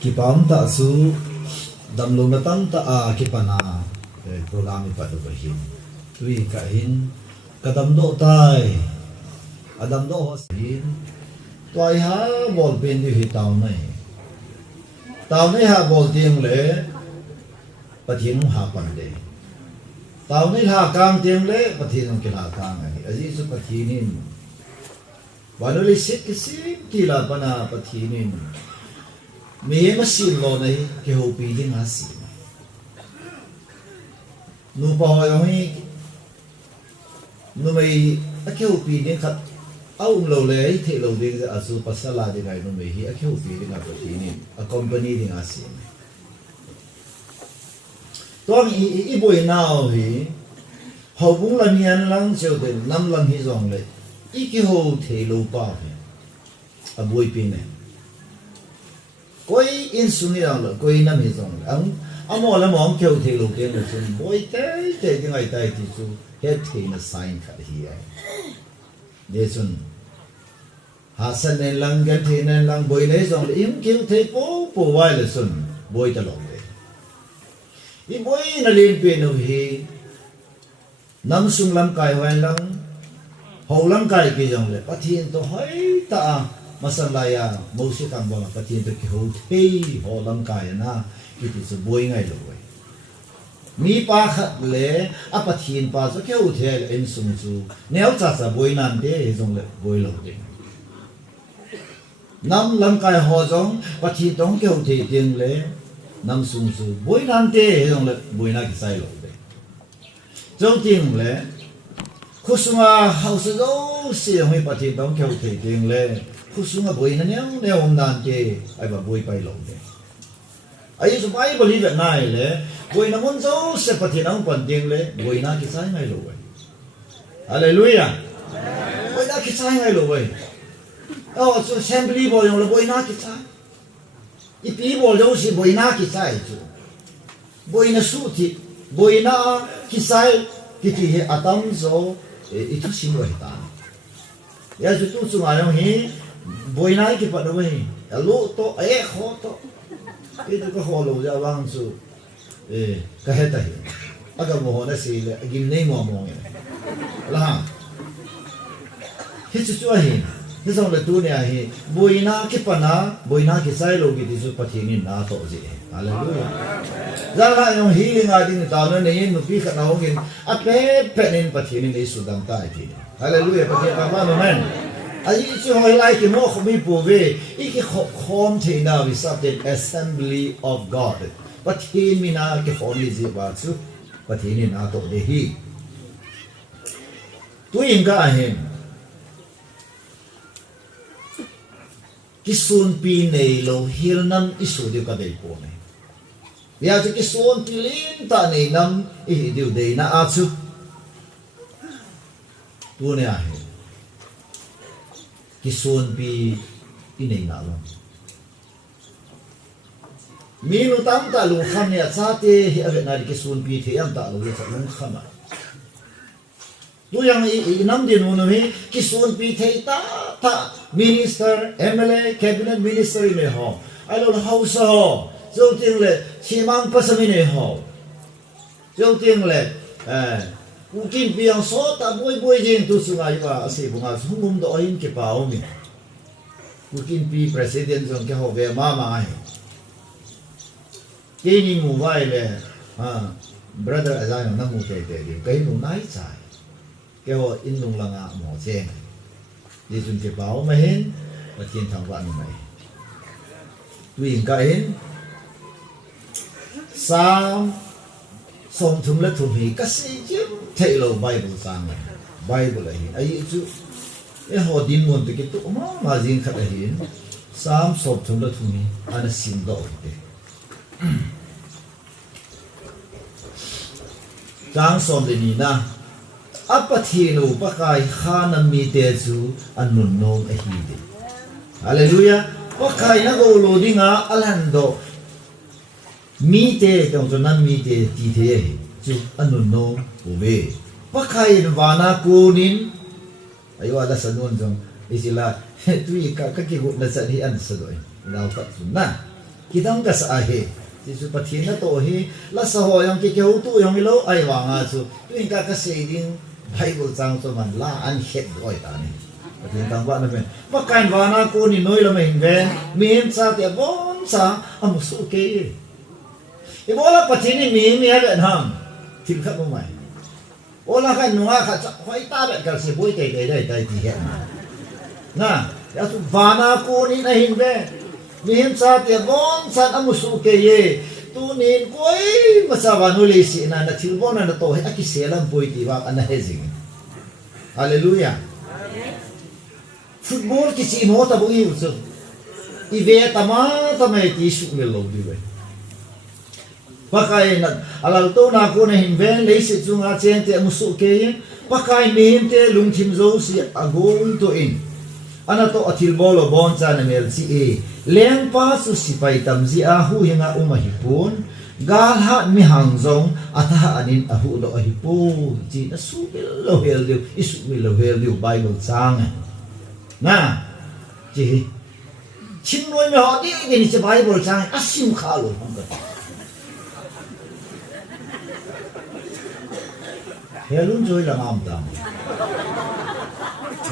kipam ta su damlo matang ta a kipana program pa do hin tui ka hin kadam do tai adam do hosin toy ha bol pen di tao này ha bol tieng le pathin ha pan de tao này ha kang tieng le pathin ke ha kang ai aji su pathinin wanuli sit kisim tila pana pathinin me masin lo nei ke ho pi ding asi nu pa ho hi nu mai a ke ho pi ding khat au lo le the lo ding za asu pasala de gai nu mai hi a ke ho pi ding a pathinin a company ding asi to i boi nao hi ho bung la nian lang cheu de nam lang hi zong le i ke ho the lo pa hi a boi pi ne koi in suni lang lo koi nam hi zong ang amo la mong keu the lo ke lo sun boi te te ding ai tai ti su he the na sign kha hi ai de sun ha san ne lang gan the ne lang boi le zong le im keu the po wai le sun boi ta lo le i boi na lin pe no hi nam sung lam kai wan lang ho lam kai ki jong le pathin to hoi ta masalaya mo si kang ba pathin to ki ho thei ho lam kai na ki ti su boi ngai lo wai mi pa khat le a pathin pa so ke u the en sung su neu cha sa boi nan de jong le boi lo de nam lam kai ho jong pathin tong ke u the tieng le nam sung su boi nan de jong le boi na ki sai lo de jong tieng le khusuma house do si hoi pathin tong ke u the tieng le khusuma boi na neu nan de ai ba boi pai lo de ai su pai believe at nai le boi na mon zo se pathin ang pan tieng le boi na ki sai ngai lo wai hallelujah boi na ki sai ngai lo wai oh so assembly bo yong le boi na ki sai i pi bo lo si boi na ki sai chu boi na su ti boi na ki sai ki ti he atam zo i tu sim wai ta ya su tu su ma yong hi boi na ki pa do wai lu to e kho to cái cái hồ lô ra vang su cái hết tay à cái mồ nó xì là kim nei mồ mồ này là ha hết chút chút hi hết xong là tu này hi bồi na cái sai lô cái gì phát hiện na to gì hallelujah ra là những hi linh ai đi tao nó này nó biết cái nào cái à pe nên phát hiện nên sự đăng tai thì hallelujah phát hiện các bạn amen ai chứ hồi lại cái mô không bị bù về ý cái khom thì nào vì sao đến assembly of God và thì mình na cái khom gì vậy chứ và thì mình na tổ đề hi tôi应该hiện cái xuân pi này lo hiền năm isu điều cái đấy của này bây giờ cái xuân pi liên ta này năm ý điều đấy na à chứ tôi này hiện cái xuân pi cái này nào luôn mình tam ta luôn khăm nhà cha te hi ở Việt Nam cái xuân pi thì em ta luôn cái luôn khăm à tôi yang năm दिन उन्होंने cái xuân pi thì ta minister MLA cabinet minister này họ ai luôn house họ đầu tiên là chỉ mang pasal này họ đầu tiên là mungkin biang so tak boy jeng tu sungai ba si bunga sungum do ain ke pao mi mungkin pi president jong ke ho ve mama ai ke ni mu vai le brother azai na mu te te di kai nu nai chai ke ho in lung langa mo jeng di sun ke pao ma hin wa tien thang wa ni mai tuin ka hin sam som thum le thum hi ka si chứ thầy lo Bible sang này Bible là hin ai chứ cái họ din mon te cái tu mà riêng khát là hin sam som thum le thum hi anh xin do thế trang som de ni na apathinu pakai khanam mi te chu anun nom a hi de hallelujah pakai na go lo dinga alhando mi te trong cho nan mi te ti thế chu anun no uve pakai vana kunin ayo ada sanun jong isila tui ka ki gut na sa hi an sa doi lao pat sun na kidang ka sa ahe ti su pathin na to hi la sa ho yang ki keu tu yang lo ai wa nga chu tuin ka ka sei ding bible chang to man la an het oi ta ni pathin tang wa na ben pa kan wa na ko ni noi la mai ven mi sa te bon sa amu su ke e bola pathin ni mi ha ben ham til kha mo mai ola kan nuwa kha khoi ta bet kal se boi te dai ti het na ya tu wa na ko ni na hin ve Mihim sa tiya bon san amusu ke ye tu nin koi masawa no le si na thilbon na to he akiselam poi ti wa ana hezing hallelujah football ki si mo ta bu yu so I ve tama tamai ti su me lo di we pakai na alal to na ko na hin ven le si chunga chen te amusu ke ye pakai mihim te lung thim zo si agong to in ana to athil bolo bon cha na mel si e leng pa su si pai tam zi a hu hinga umahipun gal ha mi hang zong atha anin a hu do a hipu ji na su lo hel diu isu mi lo hel diu bible chang na ji chin noi me ho di ni che bible chang asim kha lo hong ka helun joi la ngam tam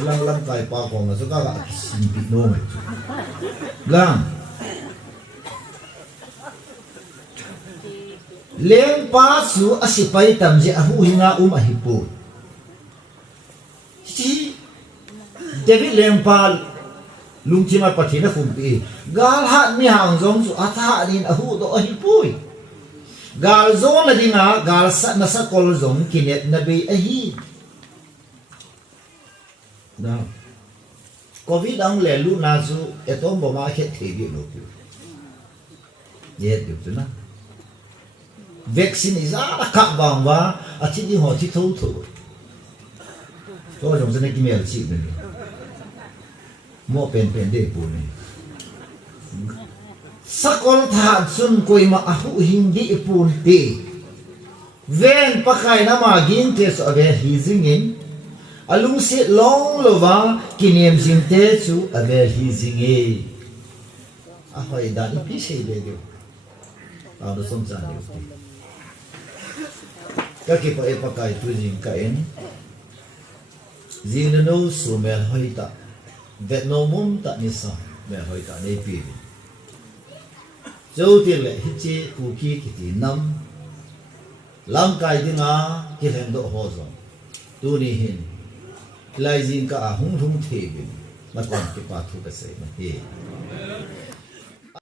lang lang kai pa ko na so ka ga sim pi no me lang leng pa su asipai tam je ahu hinga ahipu si David leng pa lungchima pathina kumpi gal ha mi hang zong su atha nin ahu do ahipui gal zong la dinga gal sa na sa kol zong kinet na be ahi na covid ang le lu na su etom bo ma khet the bi lo ki ye du tu na vaccine is a ka bang wa a chi di ho chi tho tho to jong se ne ki me chi ne mo pen de pu ne sakol tha sun koi ma a hu hin di pu te ven pakai na ma gin te so ave hi zingin alung si long lova kiniem jing te chu ave hi zinge a hoi da ni pi sei de de a do som chan ni ka ki pa e pa kai tu jing ka en jing no su mel hoi ta vet no mum ta ni sa mel hoi ta nei pi zo ti le hi chi ku ki ti nam lam kai dinga ki hen do ho zo tu ni hin lai jing ka a hung hung the bin ma kon ki pa thu ka se ma he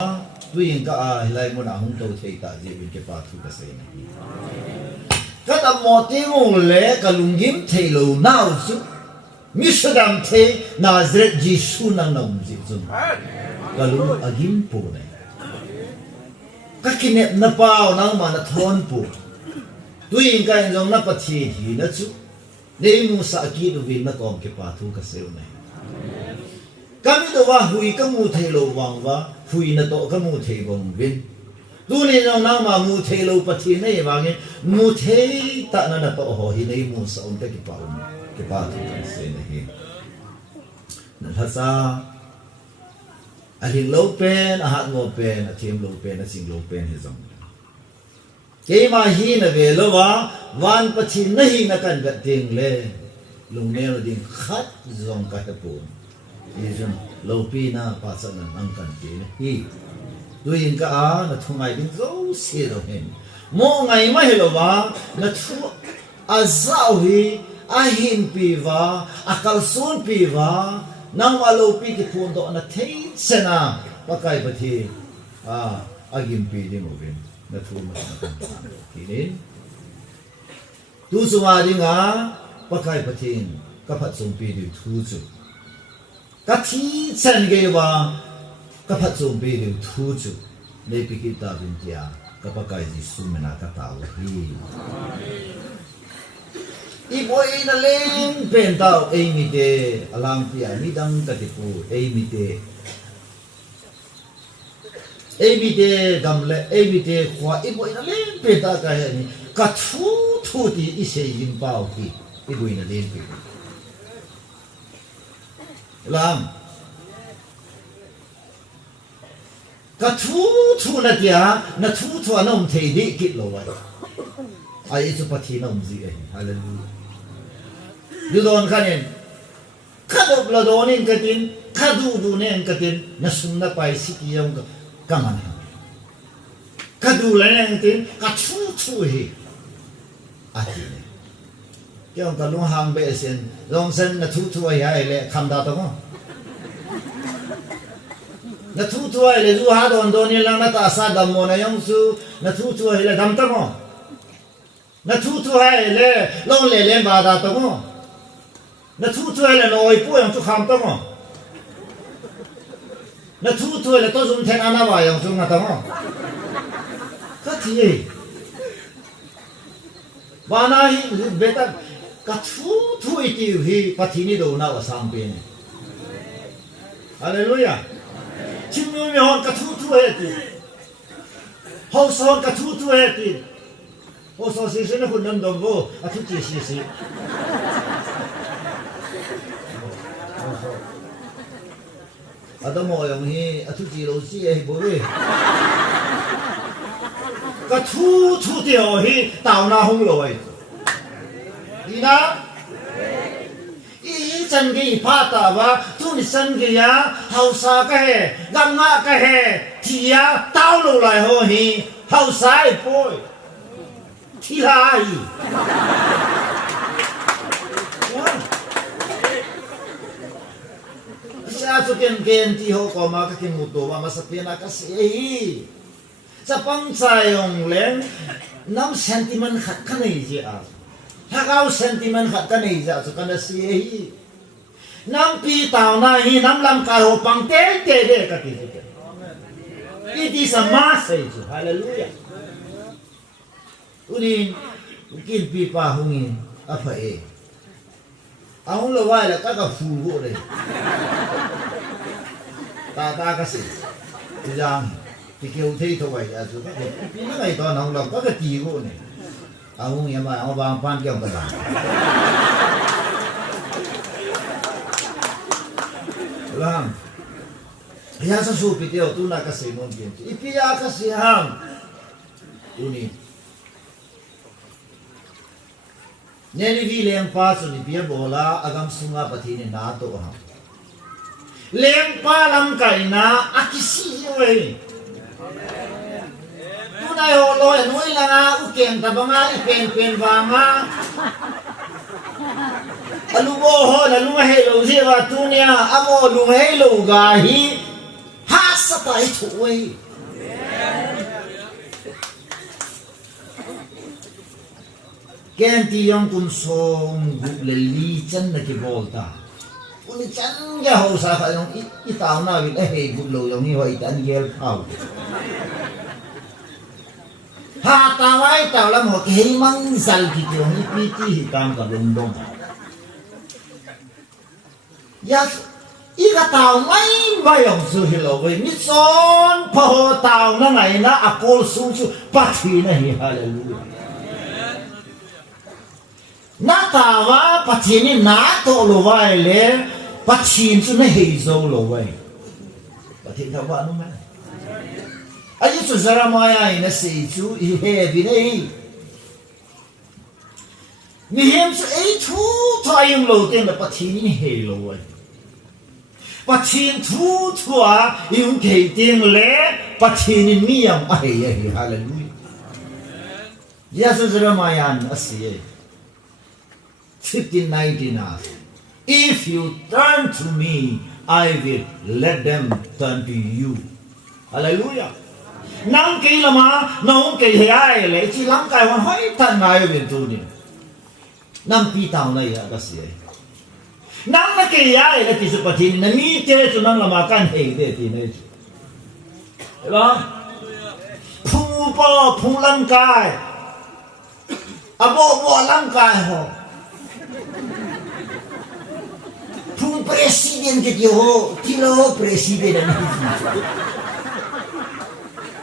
a tu yin ka a lai mo na hung to the ta ji bin ki pa thu ka se na ka ta mo ti mo le ka lungim the lo nau su mi sadam the Nazareth Jesu nang nam ji zum ka lu agim pu ne ka kinet na pao nang ma na thon pu tu yin ka jong na pa thi hi na chu nei mu sa ki du vin na kom ke pa thu ka seu nei kami do wa hui ka mu thei lo wang wa hui na to ka mu thei bong vin tu ni nong na ma mu thei lo pa thi nei wa nge mu thei ta na na to ho hi nei mu sa on te ki pa thu ka se nei na tha sa a hin lo pen a hat ngo pen a thim lo pen a sing lo pen he zong ke ma hi na ve lo wa wan pachi nahi na kan ga ting le lung ne ro ding khat zong ka ta pu ye jong lo pi na pa sa na nang kan ti ne hi tu yin ka a na thungai ding zo se ro hen mo ngai ma he lo wa na thu a zau hi a hin pi wa a kal sun pi wa nang ma lo pi ki thun do na thei sena pa kai pa thi a gim pi ding mo vin na thu ma na kan ki nin tu sunga dinga pakai pathin ka phat sum pi di thu chu ka thi chen ge wa ka phat sum pi di thu chu nei pi ki ta bin tia ka pakai ji su me na ka ta hi i boy na leng pen tao ei mi de alang pia mi dang ka ti pu ei mi de dam le ei mi de khwa i boy na leng pen ta ka ni ka thu ti i se yin pao ki i boy na leng pi lam cả thu là kia na thu anh ông thấy đi kít lâu vậy ai chụp phát thi nó ông gì vậy hallelujah điều đó cái này khát được là đó nên cái tin khát đủ nên cái tin na sung na phải xí kia ông cái mà khát đủ là nên tin cả thu hi à thì cái ông ta luôn hàng bể sen long sen na thu ai ai lệ tham đa đâu na thu ai lệ du ha don ni lang na ta sa dam mo na yong su na thu ai lệ dam ta mo na thu ai lệ long lệ lệ ba da ta mo na thu ai lệ noi pu yong chu kham ta mo na thu ai lệ to zum theng ana ba yong chu nga ta mo cái gì ba na hi beta cả thu ít tiêu hi phát thi ni đồ nào ở sang bên hallelujah chim nuôi mèo hòn cả thu hết đi hậu son cả thu hết đi hậu son xí nó còn nằm đồng vô à thu chỉ xí à đó mọi người hi à thu chỉ lâu xí ấy bố đi cả thu tiêu hi tàu na không lội đi na ý chân cái phát ta và thu ni chân cái ya hậu sa cái hè gam ngã cái hè thì ya tao lội lại hồ hi hậu sa ấy bôi thì lại sa cho ken thì họ có mà cái một đồ mà sắp tiền là cái gì sa băng sai ông lên năm sentiment khác cái này gì à Hakaw sentiment khat ka nei za chu kana si hi nam pi taw na hi nam lam ka ho pang te de ka ti te it is a message hallelujah unin kin pi pa hungin apa e ahong lo wai la ka fu ho le ta ka si jang ti keu thei tho wai a chu ka pi na ngai to nang lo ka ti ho ne ông em mà ông bang pan kêu cái gì, làm, ya sa su piteo tu na kasi mon bien, ipia kasi ham, uni, neni vi leng pa su ni pia bola agam sunga pati ni na to ham, leng pa lam kai na akisi yoi. Nay hồ lôi nuôi là nga u kèn ta bang nga pen vàng nga alu bo ho na lu he lo je wa tu nia amo lu he lo ga hi ha sa tai thu wei ken ti yong kun song gu le li chan na ki volta uni chan ga ho sa fa yong i taw na wi he gu lo yong ni ho i tan yel phao ha tawai taw lam ho ke mang zal ki jo hi pi ti hi kam ka dong dong ya i ka taw mai ba yong su hi lo we mi son pho ho taw na ngai na akol su su pa thi na hi hallelujah na tawa pa thi ni na to lo wai le pa chin su na hei zo lo wai pa thi ta wa no ma ai chu Jeremiah ina sei chu I he vi nei ni hem chu ei thu thai lo ten la pathi ni he lo wai pathin thu thua yung ke ting le pathin ni mi yang ai ai hallelujah Jesus Jeremiah asi 15:19 if you turn to me I will let them turn to you hallelujah nang kay lama nong kay hayay le chi lang kay wan hoy tan ngayo bin tu ni nang pitaw na ya kasi nang na kay hayay le ti su patin na mi te su nang lama kan hey de ti ne diba phu po phu lang kay abo bo lang kay ho phu president ke ho ti lo president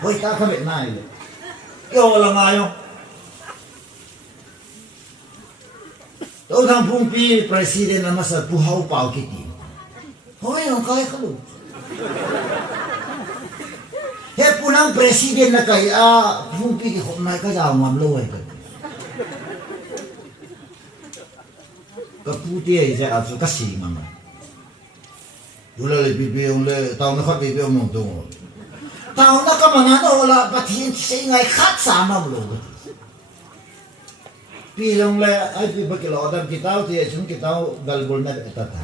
Ôi ta không biết này Yêu là ngài không Tôi thằng Phung Pi President là mà sợ Phù hậu bảo cái gì Hỏi nó coi không đủ nang president na kaya phumpi ki khom nai ka jaw ngam lo ai ka puti ai ja asu ka si mang dula le bi bi on le taw na khat bi bi on to taw na ka mana no la pathin sei ngai khat sa ma lo pi long le ai pi ba ki lo dam ki taw ti chung ki taw gal bol na ta ta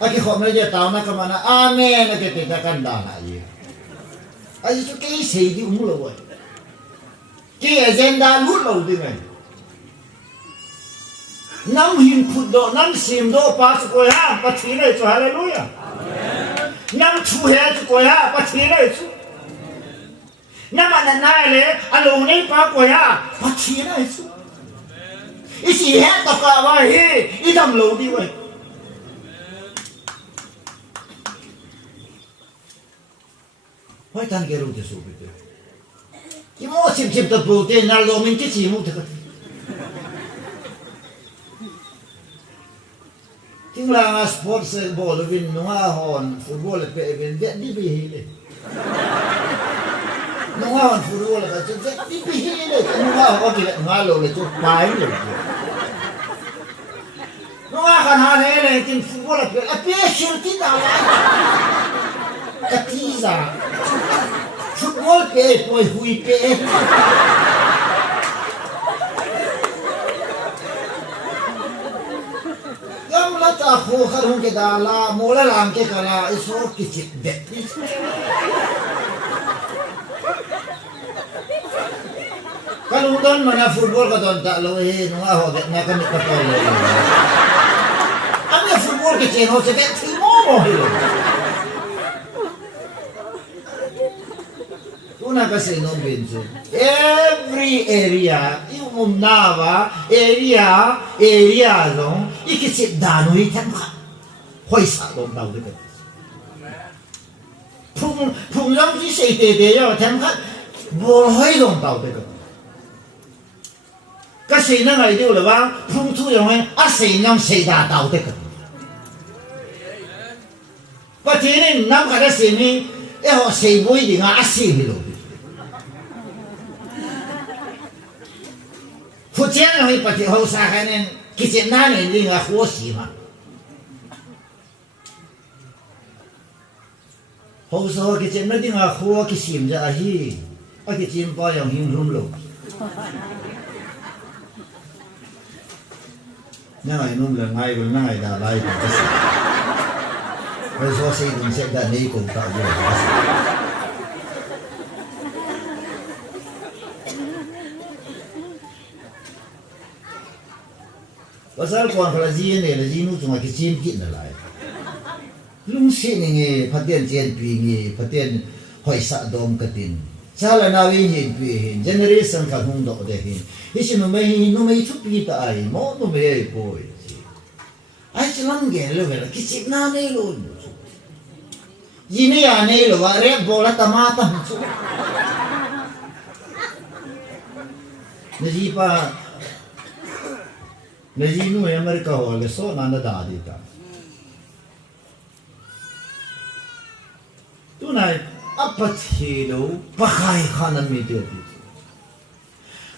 aki khom na ja taw na ka mana amen na ke te ta kan da na ye ai chu ke sei di um lo wa ke agenda lu lo di ngai nam hin phut do nam sim do pa chu ko ha pa thi nei chu hallelujah nam chu he chu ko ha pa thi nei chu nam an nai le alo nei pa ko ha pa thi nei chu i si he ta ka wa hi i dam lo di wa Why can't get out of it? You must have kept the boat in our long in kitchen. Think like a sports ball of in Noah horn, football, and get the behavior. Noah on football, but get the behavior. Noah, okay, Malo, let's find it. Noah can have anything football, a patient in our Katiza football pe poi hui pe gam la ta kho kharung ke dala mola lang ke kala iso kichit de kalau don mana football ka don ta lo he no ho be na kan ka to lo ami football ke chen ho se ke thimo mo hi una kasi no benzo every area yung nava area dong ikitsit dano itan ka hoy sa dong daw de phung lang ji sei de yo tan ka bol hoy dong daw de ka sei na ngai de le ba phung tu yong a sei nam sei da daw de ka pa tin nam ka da sei ni e ho sei boi di nga a sei hi lo福建人会把这后山海呢，其实那年人啊欢喜嘛。后时候其实那地方欢喜心着啊去，啊其实包养hình dung lộ. Ngày nôm là ngày vừa ngày đã lại cũng có. Bây giờ xây dựng sẽ đã này cũng tạo ra. Pasal kuan pelajin ni, pelajin tu cuma kecil kit lah. Lung sini ni, patian jen pi ni, patian hoi sak dom ketin. Cala nawi hin pi hin, generation kan hung dok deh hin. Isi numai tu pi ta ai, mau numai ai boy. Ai celang gelo gelo, kecil na ni lo. Ini ya ni lo, arek bola tamata. Najipa. Najinu yang mereka oleh so nanda dah ada. Tu naik apa thilo pakai kanan media tu.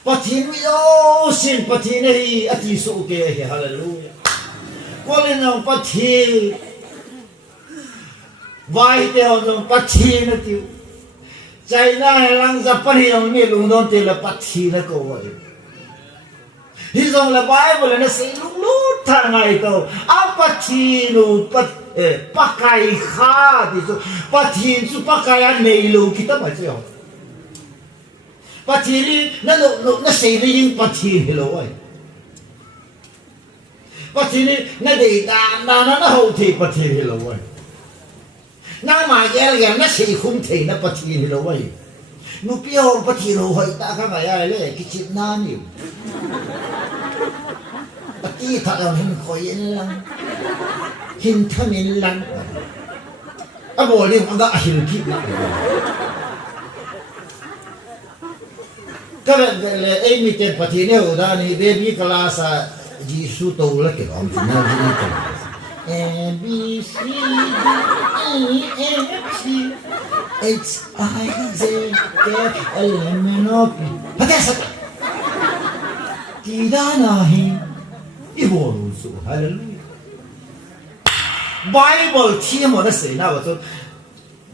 Pathin video sin pathin ni ati so ke hallelujah. Kalau nang pathin, baik dia orang pathin tu. China lang Japan yang ni lungdon tela pathin aku awak. Hisong la Bible na say lulut tangai to apatino pakai kha diso patin su pakaian melo kita baca patili na say ring patin hello ai patili na de na ho the patin hello ai na ma ya na say khum the na patin hello ai nu pior patino hoi ta ka ya le kichit na ni Pati tak ada hin koyen lang, hin tamin lang. Abo ni agak akhir kita. Kalau ini ten pati ni udah ni baby kelas jisu tahu lah kita orang cina ni kelas. A B C D E F C H I Z K L M N O P Pakai tidak nahi ibu rusuh haleluya Bible theme ada sena betul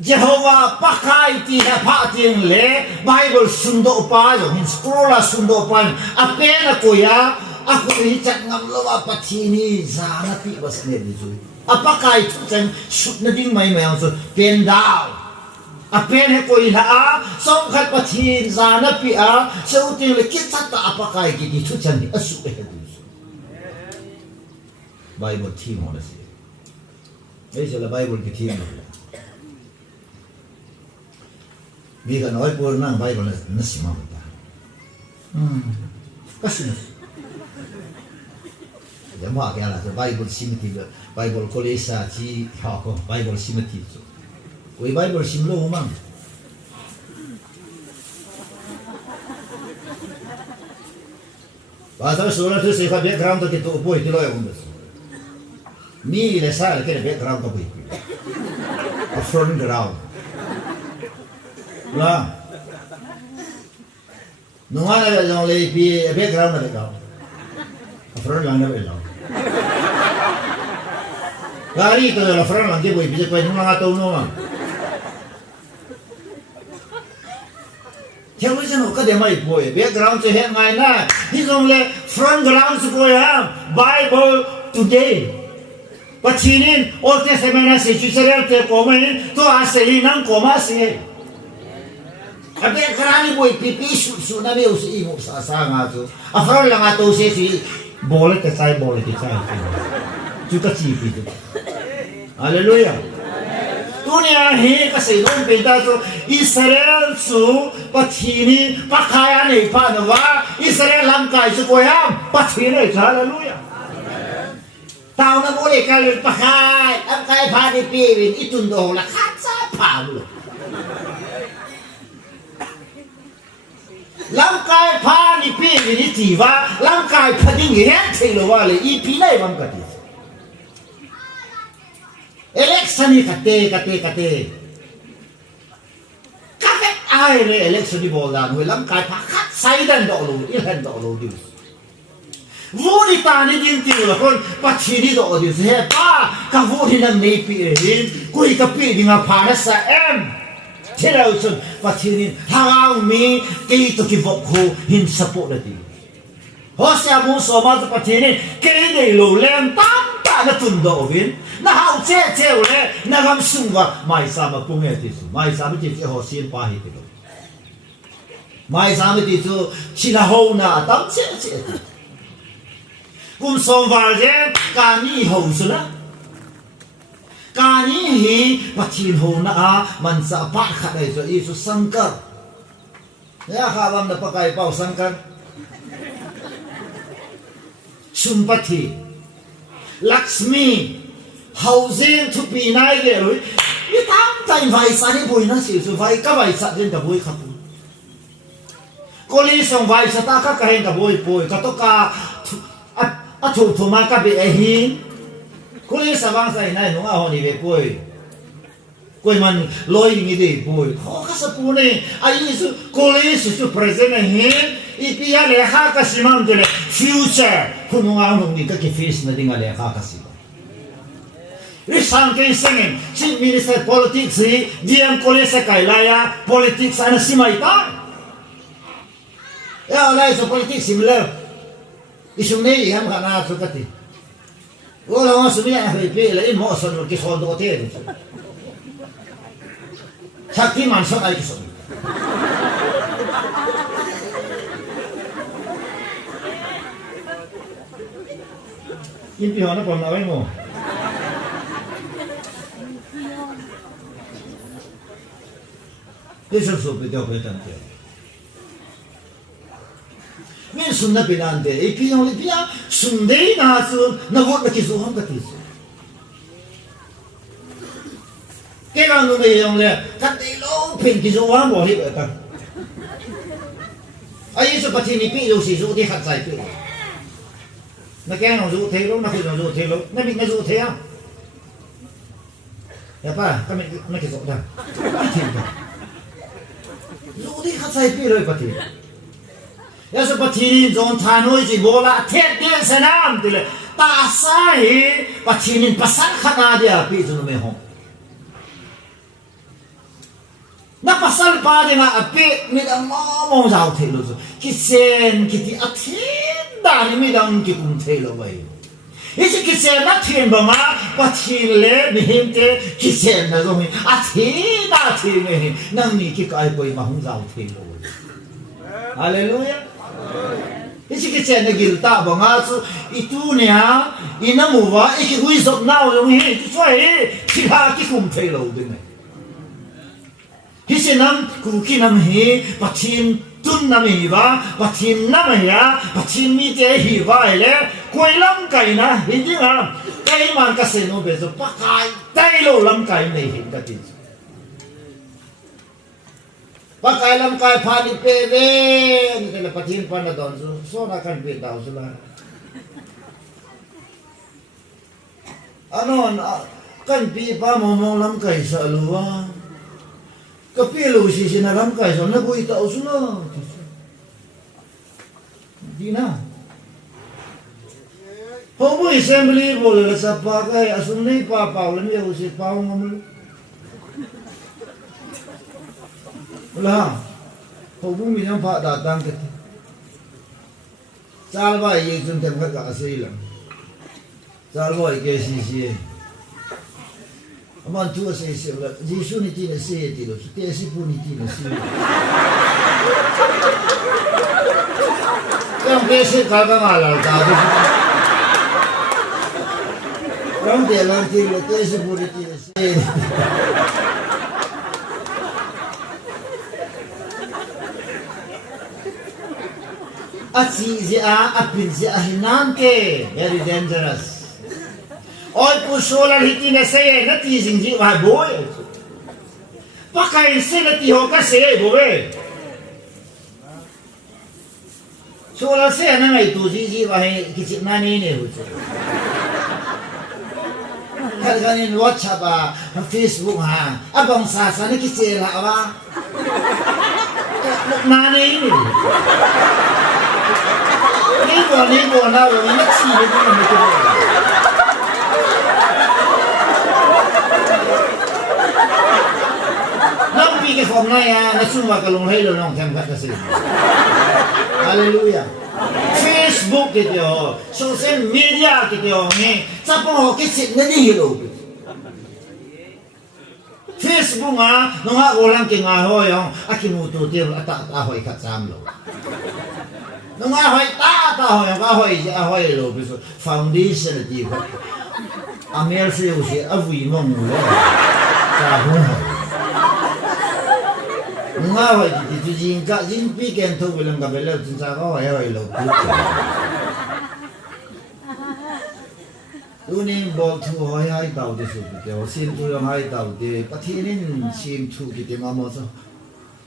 Jehovah pakai tidak pakai le Bible sundo pa jo hin scroll sundo pa apa nak koya aku ini cak ngam lo apa ini zana pi bas ne dizu apakah itu kan shoot na ding mai mai so pen down apa ne koi la song khat pathin zana pi a sau tin le kit sat apakah itu tu chan ni asu he dizu Bible theme ada se ei je la Bible ki theme mi ka nói pur nang Bible na sima ta kasih ya mau ke ala Bible simiti Bible kolesa ci ha ko Bible simiti so koi Bible simlo mang bahasa sola tu se ka background to tu poi ti lo ya undes mi le sa ke background to poi a front ground la no ana le le pi background na background a front lang na background Gari itu adalah front lang dia boleh bisa pakai nung atau nung. Theo lý nó có điểm mấy buổi background cho hiện ngày na, đi dùng le front ground cho coi ha Bible today. Và chỉ nên Old Testament sẽ chỉ ra để có mấy tôi asli năng có mà sẽ. Cái background buổi pipi su na meu si mo sa nga tu. A front lang ato sẽ si bole cái sai. Chúng ta chỉ pi. Hallelujah. Dunia hi kasi long pinta so Israel su pathini pakhaya nei pa nawa Israel lamkai su koyam pathini hallelujah. Tao na bole kal pakhai lamkai pha ni pi win itun do la khat sa pha lu. Lamkai pha ni pi win ti wa lamkai phading he thei lo wa le I pi nai bam ka ti. Election ni kate. Kate ai le election ni bola noi lam kai pha khat sai dan do lo I han do lo di. Vu ni ta ni din ti lo kon pa chi ni do di he pa ka vu ni nam nei pi hin kui ka pi dinga pha na sa em. Thela usun pa chi ni hang mi ki to ki vok khu hin support na di. Hosea mu so ma pa chi ni ke nei lo lem tam ta na tun do vin. Na hao che le na gam sungwa mai sa ma punge ti su mai sa mi ti ho sin pa hi ti lo mai sa mi ti su china ho na tam che kum som va je ka ni ho su na ka ni hi pathin ho na a man sa pa kha dai so I su sangkar ya kha bam na pakai pau sangkar sumpati Lakshmi housing to be nai ge rồi ni tam tai vai sa ni bui na siu su vai ka vai sa den ka bui khapu ko li song vai sa ta ka hen ka bui pui ka to ka a thu ma ka be hi ko li sa bang sai nai no a ho ni be pui ko man loi ni de pui ho ka sa pu ne a yi su ko li su present hi I pi ya le ha ka simam de future ko no a no ni ka ki face na ding a le ha ka si Risang kay singing, chief minister politics si DM Kolesa Kailaya politics ana simay ta. Ya wala so politics similar. Isumay ham kana so kati. Wala mo sumiya ay pila mo so no kison do hotel. Sakti man so ay kison. Impi hona pom na mo. Eso so pe do pe tante. Men sunna pinante e pion le pia sunde na su na vot na kisu ham katis. Ke ga no me yong le kati lo pin kisu wa mo ri ta. Ai so pati ni pi yo si su di khat sai pe. Na ke no su the lo na ku no su the lo na mi na su the a. ya pa kami na ki da patin ka lu di kha sai pi loi patin ya so patin zon thanoi ji bola thet de sanam tile ta sai patin pasan khana dia pi zu me hong na pasal pa de ma api mi da mo zao the lo ki sen ki ti athin da ni mi dang ki kum the lo bai isi ki sen na thin ba ma pathin le mi him te ki sen na zo mi athin da thi me nang ni ki kai poi ma hung zao the lo hallelujah isi ki sen na gil ta ba nga su itu nya ina mu wa iki hui zop na lo hi tu swai ki ha ki kum the lo de ne hisenam kukinam hi pathim tun nam hi wa pathim nam ya pathim mi te hi wa le koilam kai na hidinga kai man ka se no be zo pakai tai lo lam kai nei hin ka tin pakai lam kai phani pe ve ni te pathim pan na don so na kan pe dau so la anon kan pi pa mo lam kai sa luwa kapilo si sinaram kai so na bui ta usuna dina homo assembly bol la sa pa kai asun nei pa pa len ye usi pa ngam la homo mi jang pa da tang ke chal ba ye chun tem ka ka sei la chal ba ye si si aman tu se se la Jesu ni ti ne se ti lo ti si pu ni ti ne se yang ke se ka ka ma la da du yang de la ti lo ti si pu ni ti ne se si a apin si a hinan ke very dangerous oi pu solar hiti na se na ti jing ji wa boy pakai se na ti ho ka se boy solar se na ngai tu ji wa he ki chi na ni ne hu kal ga ni WhatsApp a Facebook ha abang sa sa ni ki se la wa na ni ni bo na wo ni chi ni ni ko ke form na ya na suma ka long helo long tem ka kasi hallelujah Facebook ke tyo social media ke tyo ni sa po ke sit na ni helo Facebook nga no nga orang ke nga ho yung akimutu ti ata ta hoy ka sam lo no nga hoy ta ho yung ka hoy ja hoy lo biso foundation ti ko amel se u se avui mong lo sa ho nga hoy ti jing ka jing pi ken to bilang ka belo tin sa ko hoy lo Uning bol tu hoy hai tau de su ke o sin tu yong hai tau de pathinin sim tu ki te mamo so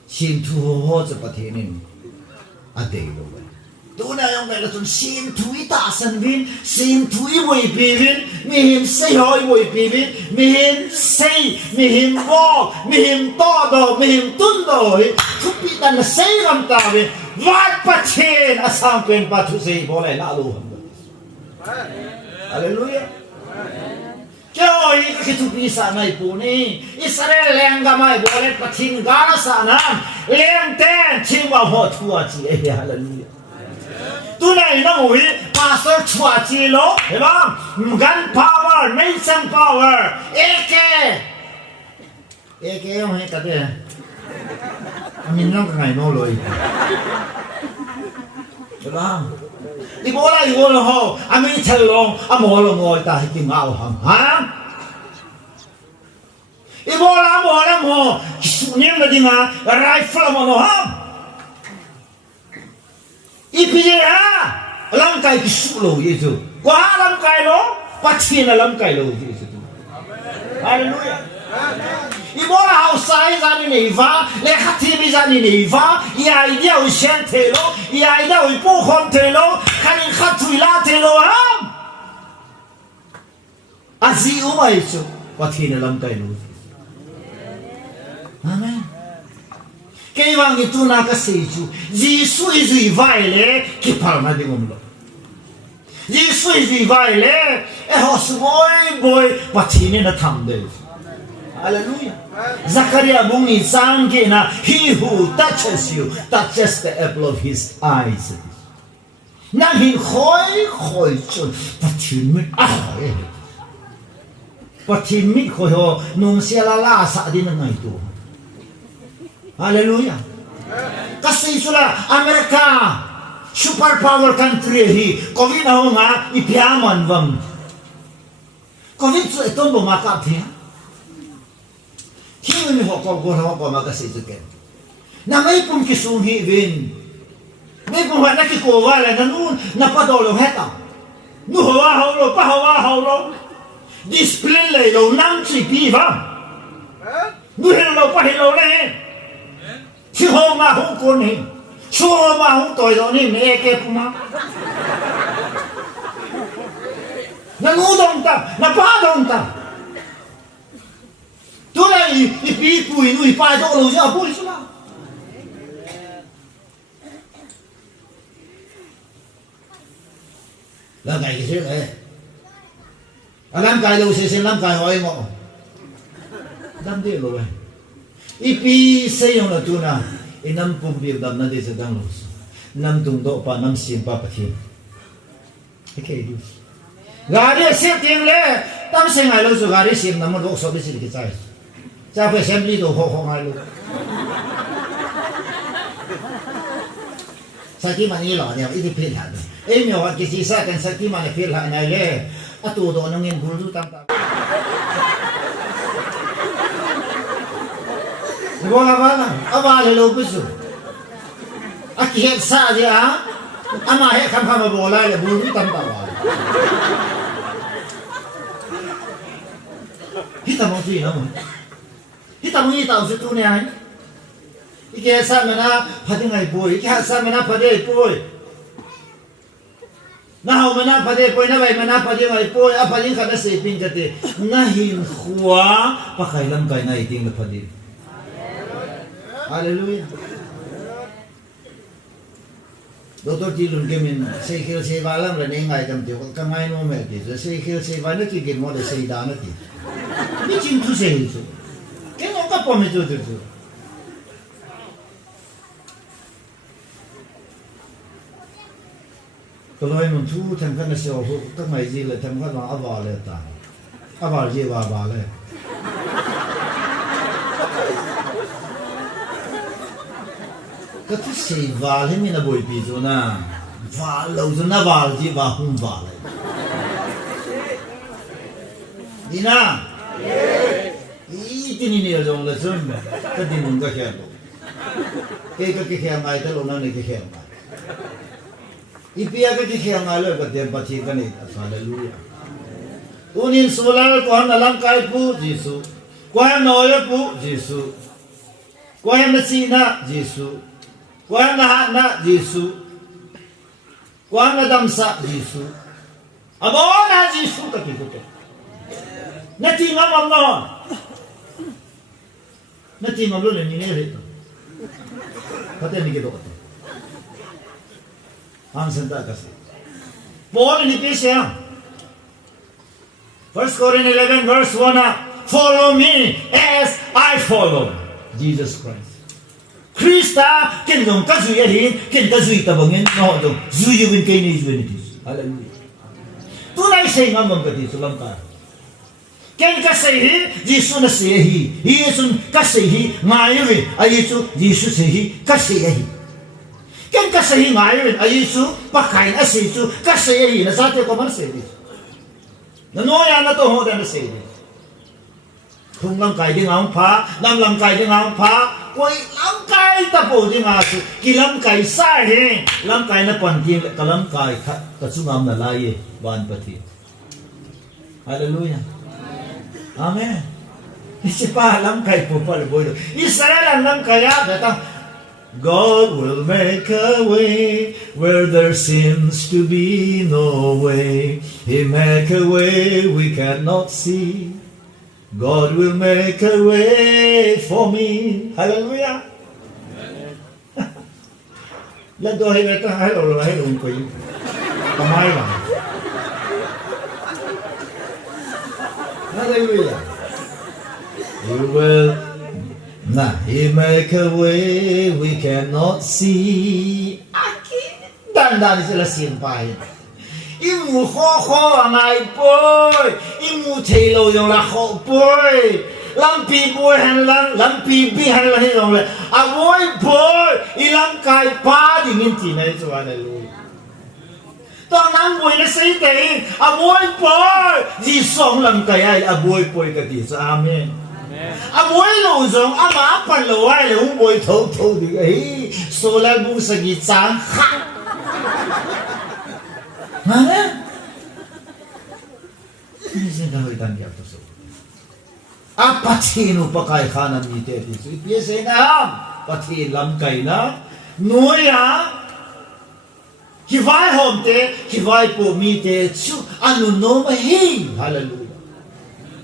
sim tu ho cho pathinin ate lo ba tu na yong ba la tun sim tu I ta san vin sim tu I moi pi vin mi him sei hoi moi pi vin mi him sei mi him wo mi him to do mi him tun do tu pi tan sei ram ta vin wat pathin asam pen pa tu sei bo lai la lu hallelujah kyo hi ka tu pi sa nai pu ni Israel leng ga mai bo le pathin ga sa na leng ten chi wa ho thu a chi hallelujah tu nai na mu hi pastor chua chi lo he ba gun power nation power eke yong he ka de min nong ngai no loi ba đi bố lại bố là hồ anh mới chơi long anh mò là ngồi ta cái ngào hầm hả đi bố là mò nhưng là gì mà rifle là mò nó hả đi bây giờ à làm cái sụp lồ vậy chứ quá làm cái đó bắt tiền là làm cái lồ vậy chứ hallelujah Ibo la hausai zani neiva le khatibi zani neiva ya idea o shentelo ya idea o pu khontelo khani khatwila telo ha azi umaicho pathina lam kai lu Amen. Cái vang cái tu na cái gì chú, Giêsu duy vai lệ cái phàm na đi ngom lo. Giêsu duy vai lệ, họ soi boy bắt chi nên nó tham đấy. Hallelujah. Zachariah mong ni sang cái na, he who touches you touches the apple of his eyes. Na hin khoi chun bắt chi mình bắt chi mình khoi ho nung xe la sa đi na ngay tu. Hallelujah. Kasi sila Amerika superpower country hi COVID na ho nga ipiaman bang COVID so ito bo makapya hiyo ni ho ko makasi tuken na may pum kisung hi win may pum na ki ko wala na nun napadolo heta nu hawa hawlo display le lo nang chi pi ba nu hello pa hello le khi hôm mà không còn hình, xua mà không tội rồi nên mẹ kẹp mà, nó ngu đông ta, nó phá đông ta, tôi này bị bùi nuôi phải đâu rồi chứ bùi chứ mà, là ngày cái này, làm cái đâu sẽ làm cái hỏi mà, làm gì rồi. Ipi sayong na tuna inam pumbil dam na di sa dang los nam tung do pa nam sim pa pathin okay dus gari setting le tam se ngai lo su gari sim nam lo so bi si ki chai cha pe assembly do ho ngai lo sa ki mani lo ne i di phil ha e myo wa ki si sa kan sa ki mani phil ha nai le atu do nong en gul du tam ta Bola bala, abale lo busu. Aki het sa dia, ama het kan phama bola le bulu tam ta wa. Hita mo fi na mo. Hita mo ni ta su tu ne ai. Ike sa mena phadi ngai boy, ike sa mena phadi boy. Na ho mena phadi boy na bai mena phadi ngai boy, a phadi kha na se pin jate. Na hin khuwa pa khai lam kai nai ting na phadi. Hallelujah. Doktor Tilun kemin sei khil sei balam la nei ngai tam tiu ka ngai no me ti sei khil sei ba na ki gen mo de sei da na ti. Ni chin tu sei tu. Ke no ka po me tu tu. Ko loi mun tu tham kan na se ho ka mai ji le tham kan ma ava le ta. Ava ji wa ba le. Cái thứ gì vào hết mình là bồi bì rồi na vào lâu rồi na vào gì vào không vào lại đi na ý tin này rồi là sơn cái gì muốn cái khéo cái khéo ngay tới lúc nào này cái khéo ngay ý bia cái khéo ngay rồi cái tiền bát thiên cái này hallelujah unin solar ko han alam kai pu Giêsu ko han noi pu Giêsu ko han na si na Giêsu Quán na na Giêsu, quán na damsa Giêsu, abo na Giêsu ka kikote. Na tingam am na tingam lo le ni ne re. Kate ni ke do kate. Ang santa kasi. Paul ni Ephesians 1 Corinthians 11 verse 1 follow me as I follow Jesus Christ. Krista ken dong ka zui ahin ken ka zui ta bangin no dong zui win kai ni zui ni hallelujah tu nai sei ngam ka ti sulam ka ken ka sei hi Giêsu na sei hi Giêsu ka sei hi ngai wi a Giêsu Giêsu sei hi ka sei hi ken ka sei hi ngai wi a Giêsu pa kai na sei chu ka sei hi na sa te ko man sei hi na no ya na to ho da na sei hi khung lam kai ding ang pha lam kai ding ang pha koi lam kai ta po ding a su ki lam kai sa he lam kai na pan ti ka lam kai ka chu ngam na lai ban pati hallelujah amen isi pa lam kai po pa le boy Israel lam kai ya ta God will make a way where there seems to be no way. He make a way we cannot see. God will make a way for me. Hallelujah. Lần tôi hay người ta hay lộn quỷ. Có mai mà. Hallelujah. He will. He make a way we cannot see. Dan sila simpay. Imu khó ngay boy. Imu thelo yung lako boy. Lampi boy han lang, lampi bi han lang yung le. Avoy boy, ilang kay pa dingin tinay so hallelujah. To nang boy na say day, avoy boy. Di song lang kaya avoy boy ka di sa amen. Avoy lo zong ama pan lo ai lo boy thâu di ai. So la bu sa gi chang ha. Mana? Ini saya dah hitam dia tu so. Apa cinu pakai kanan ni tadi so. Biasa na pati lam kai na noya. Kivai hom te, kivai po mi te chu anu no mahi. Hallelujah.